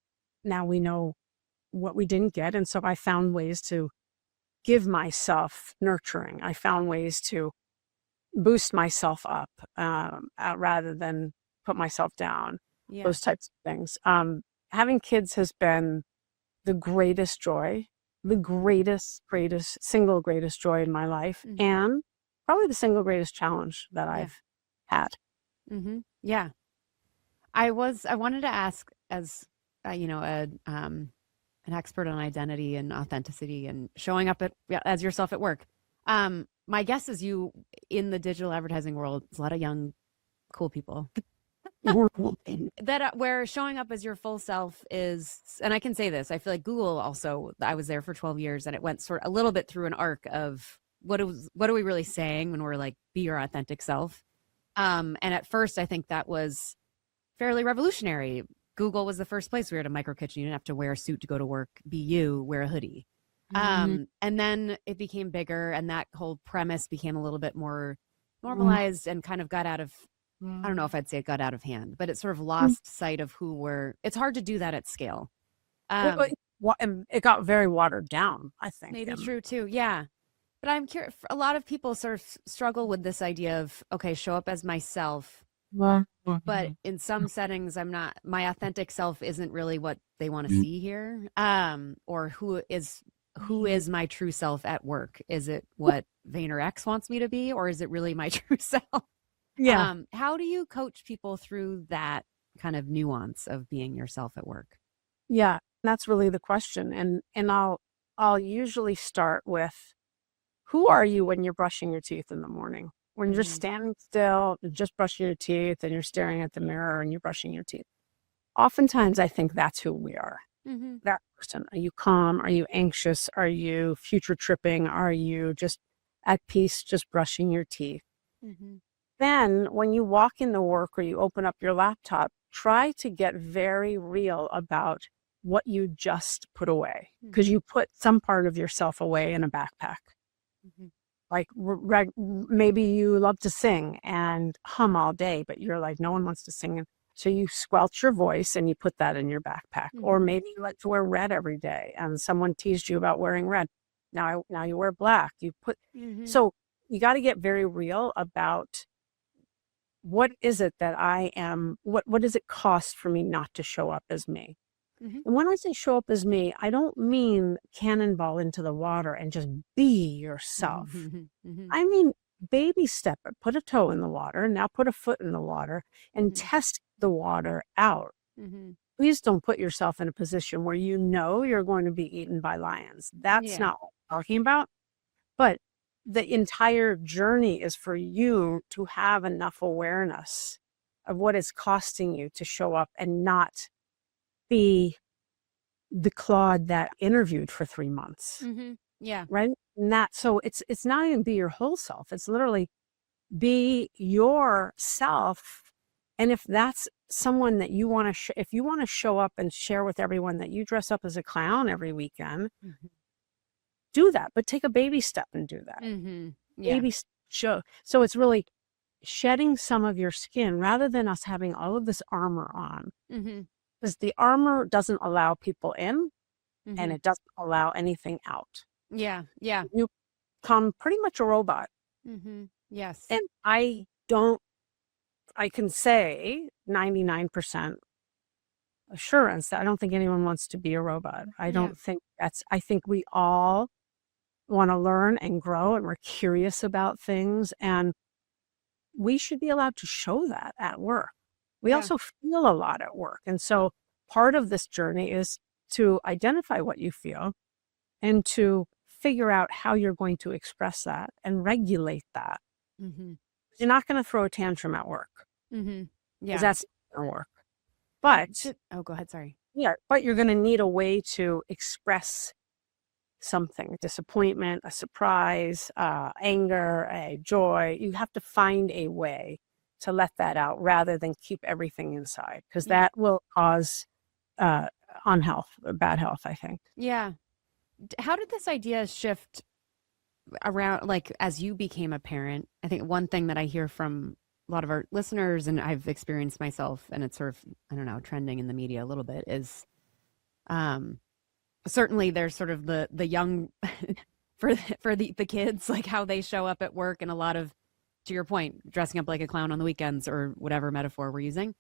now we know what we didn't get. And so I found ways to give myself nurturing. I found ways to boost myself up rather than put myself down, Yeah. those types of things. Having kids has been the greatest joy, the greatest, single greatest joy in my life, Mm-hmm. and probably the single greatest challenge that Yeah. I've had. Mm-hmm. Yeah. I wanted to ask as, an expert on identity and authenticity and showing up as yourself at work. My guess is you in the digital advertising world, there's a lot of young, cool people that where showing up as your full self is, and I can say this, I feel like Google also, I was there for 12 years and it went sort of a little bit through an arc of what are we really saying when we're like, be your authentic self. And at first I think that was fairly revolutionary. Google was the first place we were at a micro kitchen. You didn't have to wear a suit to go to work. Be you, wear a hoodie. And then it became bigger, and that whole premise became a little bit more normalized and kind of got out of, I don't know if I'd say it got out of hand, but it sort of lost sight of who we're, it's hard to do that at scale. It got very watered down, I think. Maybe true too. Yeah. But I'm curious, a lot of people sort of struggle with this idea of, okay, show up as myself. But in some settings, my authentic self isn't really what they want to see here. Or who is my true self at work? Is it what VaynerX wants me to be, or is it really my true self? Yeah. How do you coach people through that kind of nuance of being yourself at work? Yeah, that's really the question. And I'll usually start with who are you when you're brushing your teeth in the morning? When you're just Mm-hmm. standing still, just brushing your teeth and you're staring at the mirror and you're brushing your teeth. Oftentimes I think that's who we are. Mm-hmm. That person. Are you calm? Are you anxious? Are you future tripping? Are you just at peace, just brushing your teeth? Mm-hmm. then when you walk into work or you open up your laptop, try to get very real about what you just put away, because you put some part of yourself away in a backpack. Mhm. Like maybe you love to sing and hum all day, but you're like, no one wants to sing. And so you squelch your voice and you put that in your backpack. Or Mhm. maybe you like to wear red every day and someone teased you about wearing red. Now you wear black. Mhm. So you got to get very real about what is it that I am, what does it cost for me not to show up as me? Mhm. And when I say show up as me, I don't mean cannonball into the water and just be yourself. Mhm. Mhm. I mean, baby step it, put a toe in the water, now put a foot in the water and Mhm. test the water out. Mhm. Please don't put yourself in a position where you know you're going to be eaten by lions. That's Yeah. not what I'm talking about. But the entire journey is for you to have enough awareness of what it's costing you to show up and not be the Claude that interviewed for 3 months, Mhm. Yeah. right? And so it's not even be your whole self. It's literally be yourself. And if that's someone that you want to, if you want to show up and share with everyone that you dress up as a clown every weekend, Mhm. do that. But take a baby step and do that. Mhm. Yeah. Baby show. So it's really shedding some of your skin rather than us having all of this armor on, Mhm. because the armor doesn't allow people in and Mhm. it doesn't allow anything out. Yeah. Yeah. You become pretty much a robot. Mhm. Yes. And I can say 99% assurance that I don't think anyone wants to be a robot. Yeah. I think we all want to learn and grow and we're curious about things. And we should be allowed to show that at work. We Yeah. also feel a lot at work. And so part of this journey is to identify what you feel and to figure out how you're going to express that and regulate that. Mhm. You're not going to throw a tantrum at work Mhm. because Yeah. that's not going to work. But Oh, go ahead. Sorry. yeah, but you're going to need a way to express something, disappointment, a surprise, anger, a joy. You have to find a way to let that out rather than keep everything inside, because Yeah. that will cause uh, unhealth, bad health, I think. Yeah. How did this idea shift around, like, as you became a parent? I think one thing that I hear from a lot of our listeners, and I've experienced myself, and it's sort of, I don't know, trending in the media a little bit, is um certainly there's sort of the young for the kids, like how they show up at work, and a lot of, to your point, dressing up like a clown on the weekends or whatever metaphor we're using.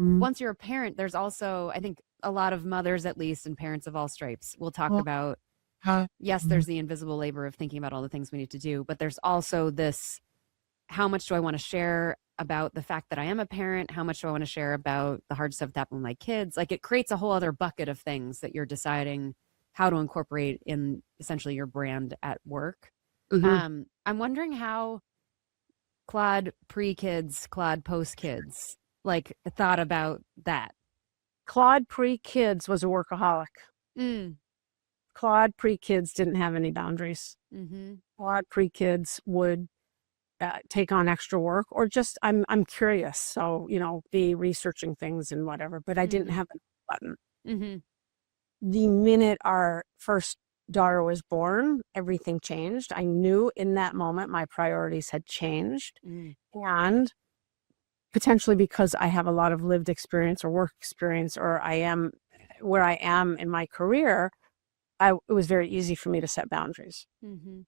Mm. Once you're a parent, there's also, I think, a lot of mothers, at least, and parents of all stripes will talk Well, about, yes, mm. there's the invisible labor of thinking about all the things we need to do, but there's also this, how much do I want to share about the fact that I am a parent? How much do I want to share about the hard stuff that happened with my kids? Like, it creates a whole other bucket of things that you're deciding how to incorporate in essentially your brand at work. Mhm. I'm wondering how Claude pre-kids, Claude post-kids, like, thought about that. Claude pre-kids was a workaholic. Mm. Claude pre-kids didn't have any boundaries. Mm-hmm. Claude pre-kids would take on extra work or just I'm curious, so be researching things and whatever. But I didn't Mm-hmm. have a button. Mm-hmm. The minute our first daughter was born, everything changed. I knew in that moment my priorities had changed, Mm. and potentially because I have a lot of lived experience or work experience, or I am where I am in my career, it was very easy for me to set boundaries. Mm-hmm.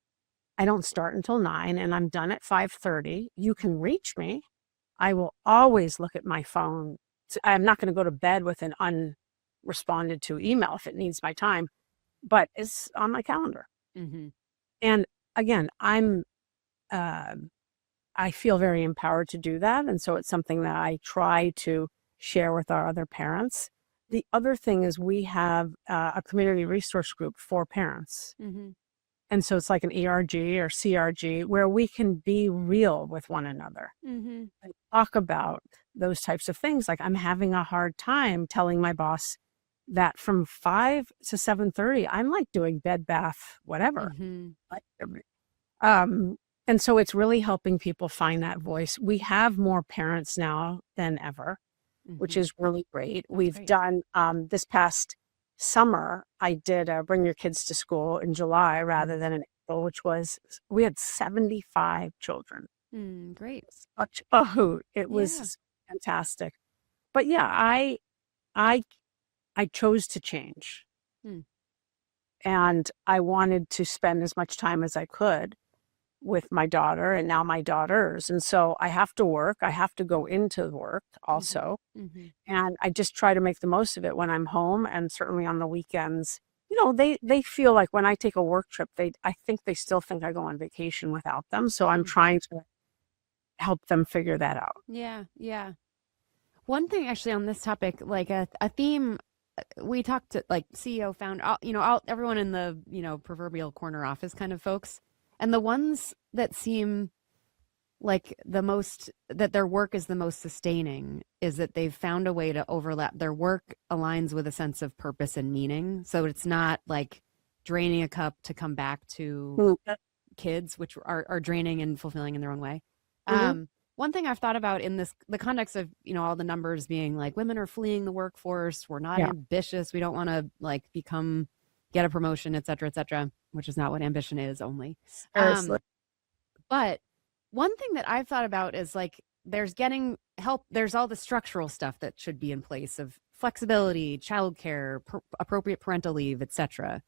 I don't start until 9 and I'm done at 5:30. You can reach me. I will always look at my phone. I'm not going to go to bed with an unresponded to email if it needs my time, but it's on my calendar. Mm-hmm. And again, uh, I feel very empowered to do that. And so it's something that I try to share with our other parents. The other thing is we have a community resource group for parents. Mm-hmm. And so it's like an ERG or CRG where we can be real with one another Mm-hmm. and talk about those types of things. Like I'm having a hard time telling my boss that from 5 to 7:30, I'm like doing bed bath, whatever. Mm-hmm. Like, um, And so it's really helping people find that voice. We have more parents now than ever, which Mm-hmm. is really great. That's We've great. done this past summer, I did Bring Your Kids to School in July rather than in April, which was, we had 75 children. Great. Such a hoot. It Yeah. was fantastic. But yeah, I I chose to change, Mm. and I wanted to spend as much time as I could with my daughter and now my daughters. And so I have to work. I have to go into work Mm-hmm. also. Mm-hmm. And I just try to make the most of it when I'm home and certainly on the weekends. You know, they feel like when I take a work trip, I think they still think I go on vacation without them. So I'm trying to help them figure that out. Yeah. Yeah. One thing actually on this topic, like a theme we talked to like CEO found everyone in the, proverbial corner office kind of folks. And the ones that seem like the most that their work is the most sustaining is that they've found a way to overlap their work aligns with a sense of purpose and meaning. So it's not like draining a cup to come back to Mm. kids, which are draining and fulfilling in their own way. Mm-hmm. One thing I've thought about in the context of, all the numbers being like women are fleeing the workforce, we're not Yeah. ambitious, we don't want to like get a promotion, et cetera, which is not what ambition is only. Seriously. But one thing that I've thought about is like there's getting help, there's all the structural stuff that should be in place of flexibility, childcare, appropriate parental leave, etc.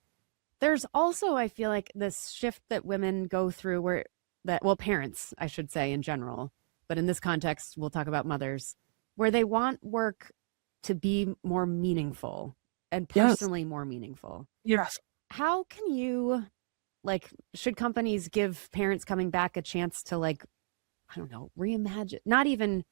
There's also, I feel like, this shift that women go through parents, I should say in general, but in this context, we'll talk about mothers, where they want work to be more meaningful and personally more meaningful. Yes. How can you, like, should companies give parents coming back a chance to, like, I don't know, reimagine, not even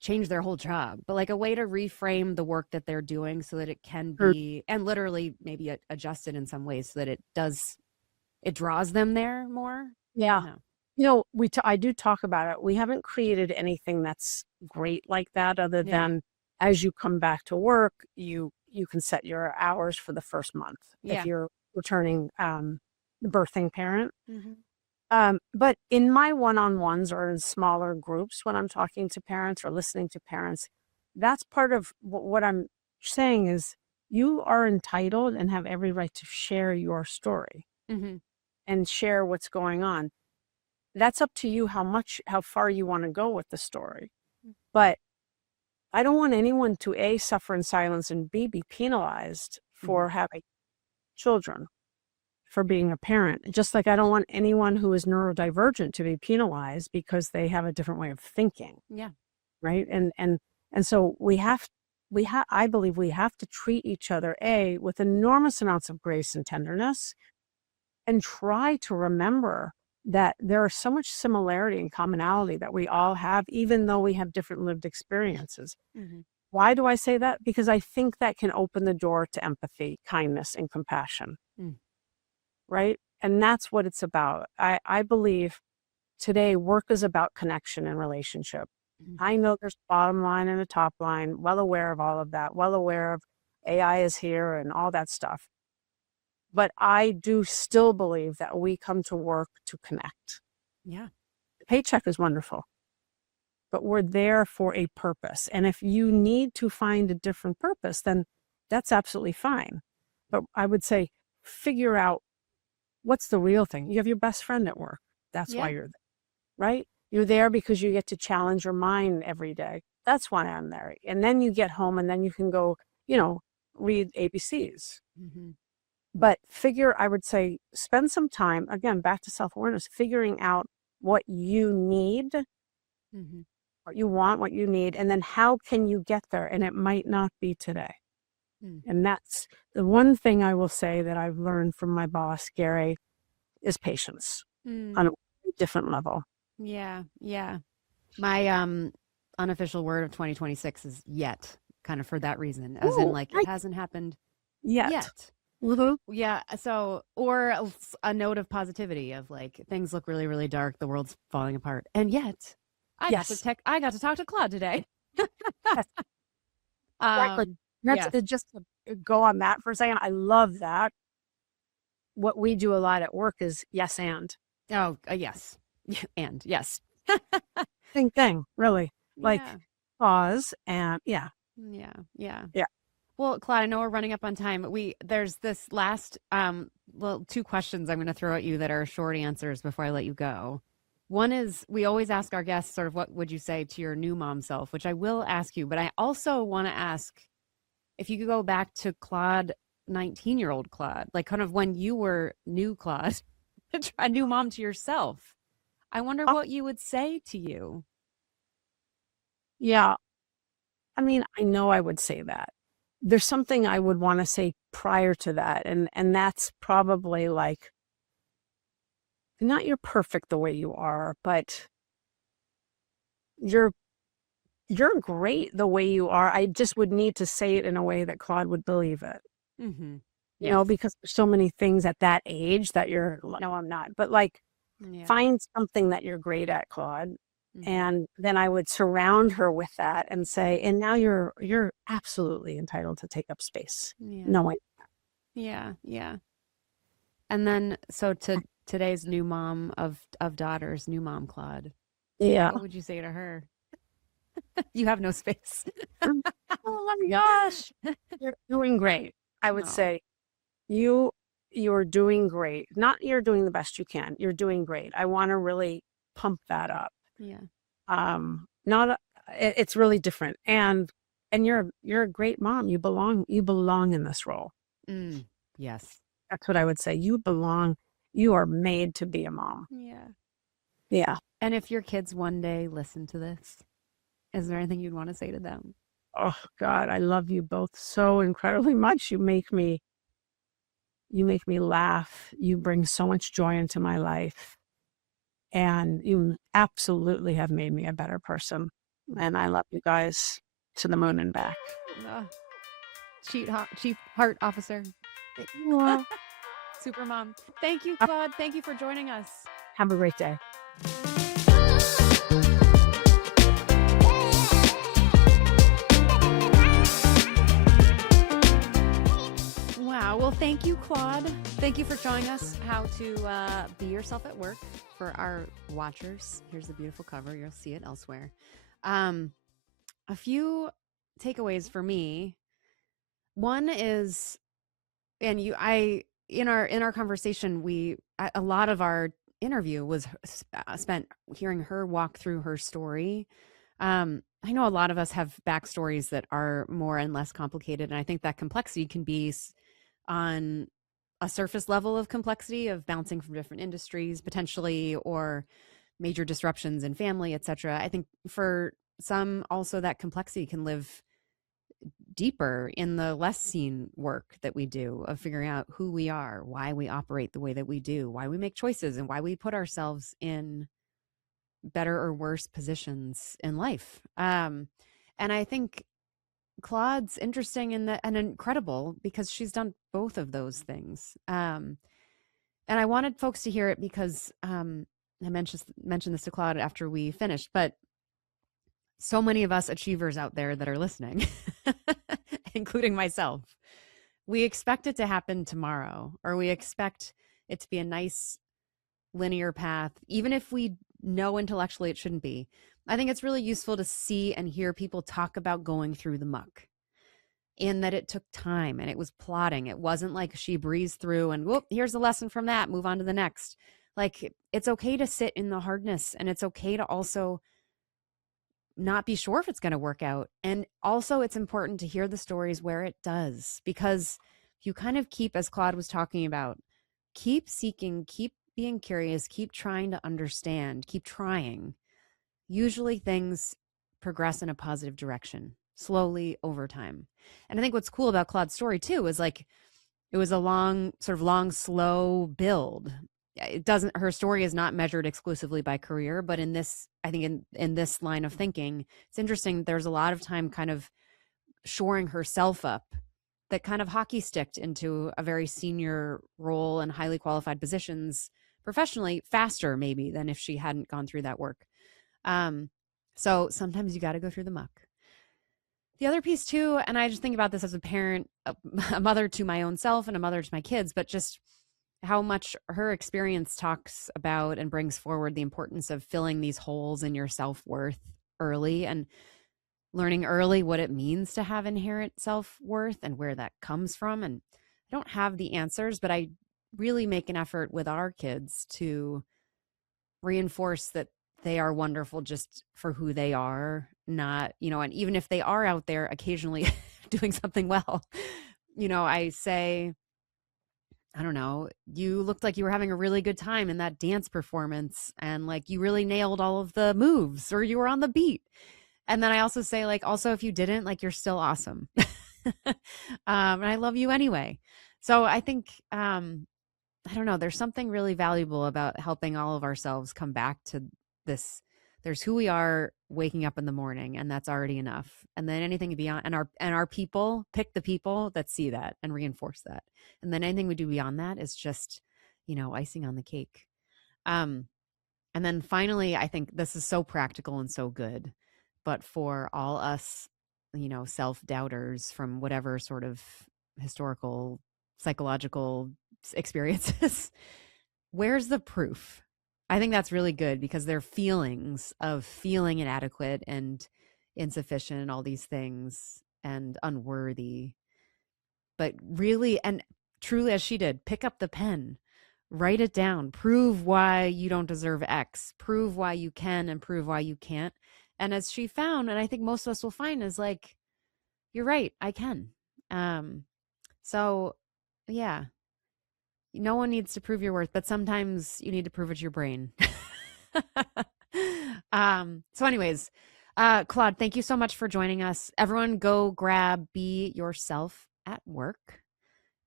change their whole job, but like a way to reframe the work that they're doing so that it can be, and literally maybe adjusted in some ways so that it draws them there more? Yeah. No. You know, I do talk about it. We haven't created anything that's great like that other Yeah. than as you come back to work, you can set your hours for the first month Yeah. if you're returning the birthing parent. Mm-hmm. But in my one-on-ones or in smaller groups, when I'm talking to parents or listening to parents, that's part of what I'm saying is you are entitled and have every right to share your story Mm-hmm. and share what's going on. That's up to you how far you want to go with the story. But I don't want anyone to A, suffer in silence, and B, be penalized for having children, for being a parent. Just like I don't want anyone who is neurodivergent to be penalized because they have a different way of thinking. Yeah. Right. And so I believe we have to treat each other, A, with enormous amounts of grace and tenderness, and try to remember that there are so much similarity and commonality that we all have, even though we have different lived experiences. Mm-hmm. Why do I say that? Because I think that can open the door to empathy, kindness, and compassion. Right? And that's what it's about. I believe today work is about connection and relationship. I know there's a bottom line and a top line, well aware of all of that, well aware of AI is here and all that stuff. But I do still believe that we come to work to connect. Yeah. The paycheck is wonderful, but we're there for a purpose. And if you need to find a different purpose, then that's absolutely fine. But I would say figure out what's the real thing. You have your best friend at work. That's why you're there, right? You're there because you get to challenge your mind every day. That's why I'm there. And then you get home and then you can go, read ABCs. But I would say, spend some time, again, back to self-awareness, figuring out what you need, what you want, what you need, and then how can you get there? And it might not be today. And that's the one thing I will say that I've learned from my boss, Gary, is patience on a different level. Yeah. Yeah. My unofficial word of 2026 is yet, kind of for that reason, as in like it hasn't happened yet. Yeah. So, or a note of positivity of like things look really, really dark. The world's falling apart, and yet I got to talk to Claude today. Exactly. That's just to go on that for a second. I love that. What we do a lot at work is yes and. Oh, yes. And yes. Same thing, really. Like Yeah. pause and yeah, Yeah. Yeah. yeah, Well, Claude, I know we're running up on time. There's this last well, two questions I'm going to throw at you that are short answers before I let you go. One is we always ask our guests sort of what would you say to your new mom self, which I will ask you, but I also want to ask if you could go back to Claude, 19-year-old Claude, like kind of when you were new Claude, a new mom to yourself. I wonder oh, what you would say to you. yeah. I mean, I know I would say that. There's something I would want to say prior to that, and that's probably like not you're perfect the way you are, but you're you're great the way you are. I just would need to say it in a way that Claude would believe it. Mm-hmm. You Yes. know, because there's so many things at that age that you're no, I'm not. But like Yeah. find something that you're great at, Claude. Mm-hmm. And then I would surround her with that and say, and now you're absolutely entitled to take up space. Yeah. Knowing, Yeah. Yeah. And then, so to today's new mom of daughters, new mom Claude, yeah. what would you say to her? You have no space. Oh my gosh. You're doing great. I would No. say you you're doing great. Not you're doing the best you can. You're doing great. I want to really pump that up. Yeah. Not a, it's really different. And you're a great mom. You belong in this role. Mm. Yes. That's what I would say. You belong. You are made to be a mom. Yeah. Yeah. And if your kids one day listen to this, is there anything you'd want to say to them? Oh God, I love you both so incredibly much. You make me laugh. You bring so much joy into my life. And you absolutely have made me a better person. And I love you guys to the moon and back. Uh, chief heart officer. Well, Super mom. Thank you, Claude. Thank you for joining us. have a great day. Wow. Well, thank you, Claude. Thank you for showing us how to be yourself at work for our watchers. Here's the beautiful cover. You'll see it elsewhere. A few takeaways for me. One is, and in our conversation, a lot of our interview was spent hearing her walk through her story. I know a lot of us have backstories that are more and less complicated, and I think that complexity can be on a surface level of complexity of bouncing from different industries potentially, or major disruptions in family, etc. I think for some also that complexity can live deeper in the less seen work that we do of figuring out who we are, why we operate the way that we do, why we make choices, and why we put ourselves in better or worse positions in life. And I think Claude's interesting and incredible because she's done both of those things. And I wanted folks to hear it because I mentioned this to Claude after we finished, but so many of us achievers out there that are listening, including myself, we expect it to happen tomorrow, or we expect it to be a nice linear path, even if we know intellectually it shouldn't be. I think it's really useful to see and hear people talk about going through the muck, in that it took time and it was plotting. It wasn't like she breezed through and whoop, here's the lesson from that, move on to the next. Like, it's okay to sit in the hardness, and it's okay to also not be sure if it's going to work out. And also, it's important to hear the stories where it does, because you kind of keep, as Claude was talking about, keep seeking, keep being curious, keep trying to understand, keep trying. Usually things progress in a positive direction slowly over time. And I think what's cool about Claude's story too is like it was a long, slow build. It doesn't, her story is not measured exclusively by career, but in this, I think in this line of thinking, it's interesting. There's a lot of time kind of shoring herself up that kind of hockey sticked into a very senior role and highly qualified positions professionally faster maybe than if she hadn't gone through that work. So sometimes you got to go through the muck. The other piece too, and I just think about this as a parent, a mother to my own self and a mother to my kids, but just how much her experience talks about and brings forward the importance of filling these holes in your self-worth early and learning early what it means to have inherent self-worth and where that comes from. And I don't have the answers, but I really make an effort with our kids to reinforce that they are wonderful just for who they are, not, and even if they are out there occasionally doing something well, I say, I don't know, you looked like you were having a really good time in that dance performance and like you really nailed all of the moves or you were on the beat. And then I also say, like, also, if you didn't, like, you're still awesome. And I love you anyway. So I think, I don't know, there's something really valuable about helping all of ourselves come back to this. There's who we are waking up in the morning, and that's already enough. And then anything beyond, and our people, pick the people that see that and reinforce that. And then anything we do beyond that is just, icing on the cake. And then finally, I think this is so practical and so good, but for all us, self-doubters from whatever sort of historical, psychological experiences, where's the proof? I think that's really good because they're feelings of feeling inadequate and insufficient and all these things and unworthy. But really, and truly, as she did, pick up the pen, write it down, prove why you don't deserve X, prove why you can and prove why you can't. And as she found, and I think most of us will find, is like, you're right, I can. So yeah, no one needs to prove your worth, but sometimes you need to prove it to your brain. So anyways, Claude, thank you so much for joining us. Everyone go grab Be Yourself at Work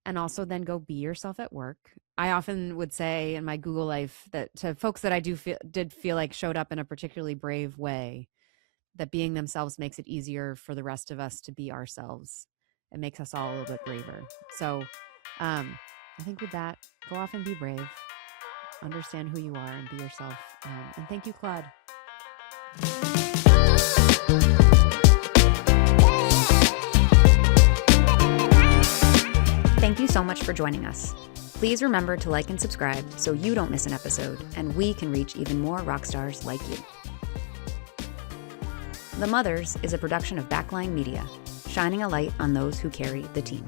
and also then go be yourself at work. I often would say in my Google life that to folks that I did feel like showed up in a particularly brave way, that being themselves makes it easier for the rest of us to be ourselves. It makes us all a little bit braver. So I think with that, go off and be brave, understand who you are and be yourself. And thank you, Claude. Thank you so much for joining us. Please remember to like and subscribe so you don't miss an episode and we can reach even more rock stars like you. The Mothers is a production of Backline Media, shining a light on those who carry the team.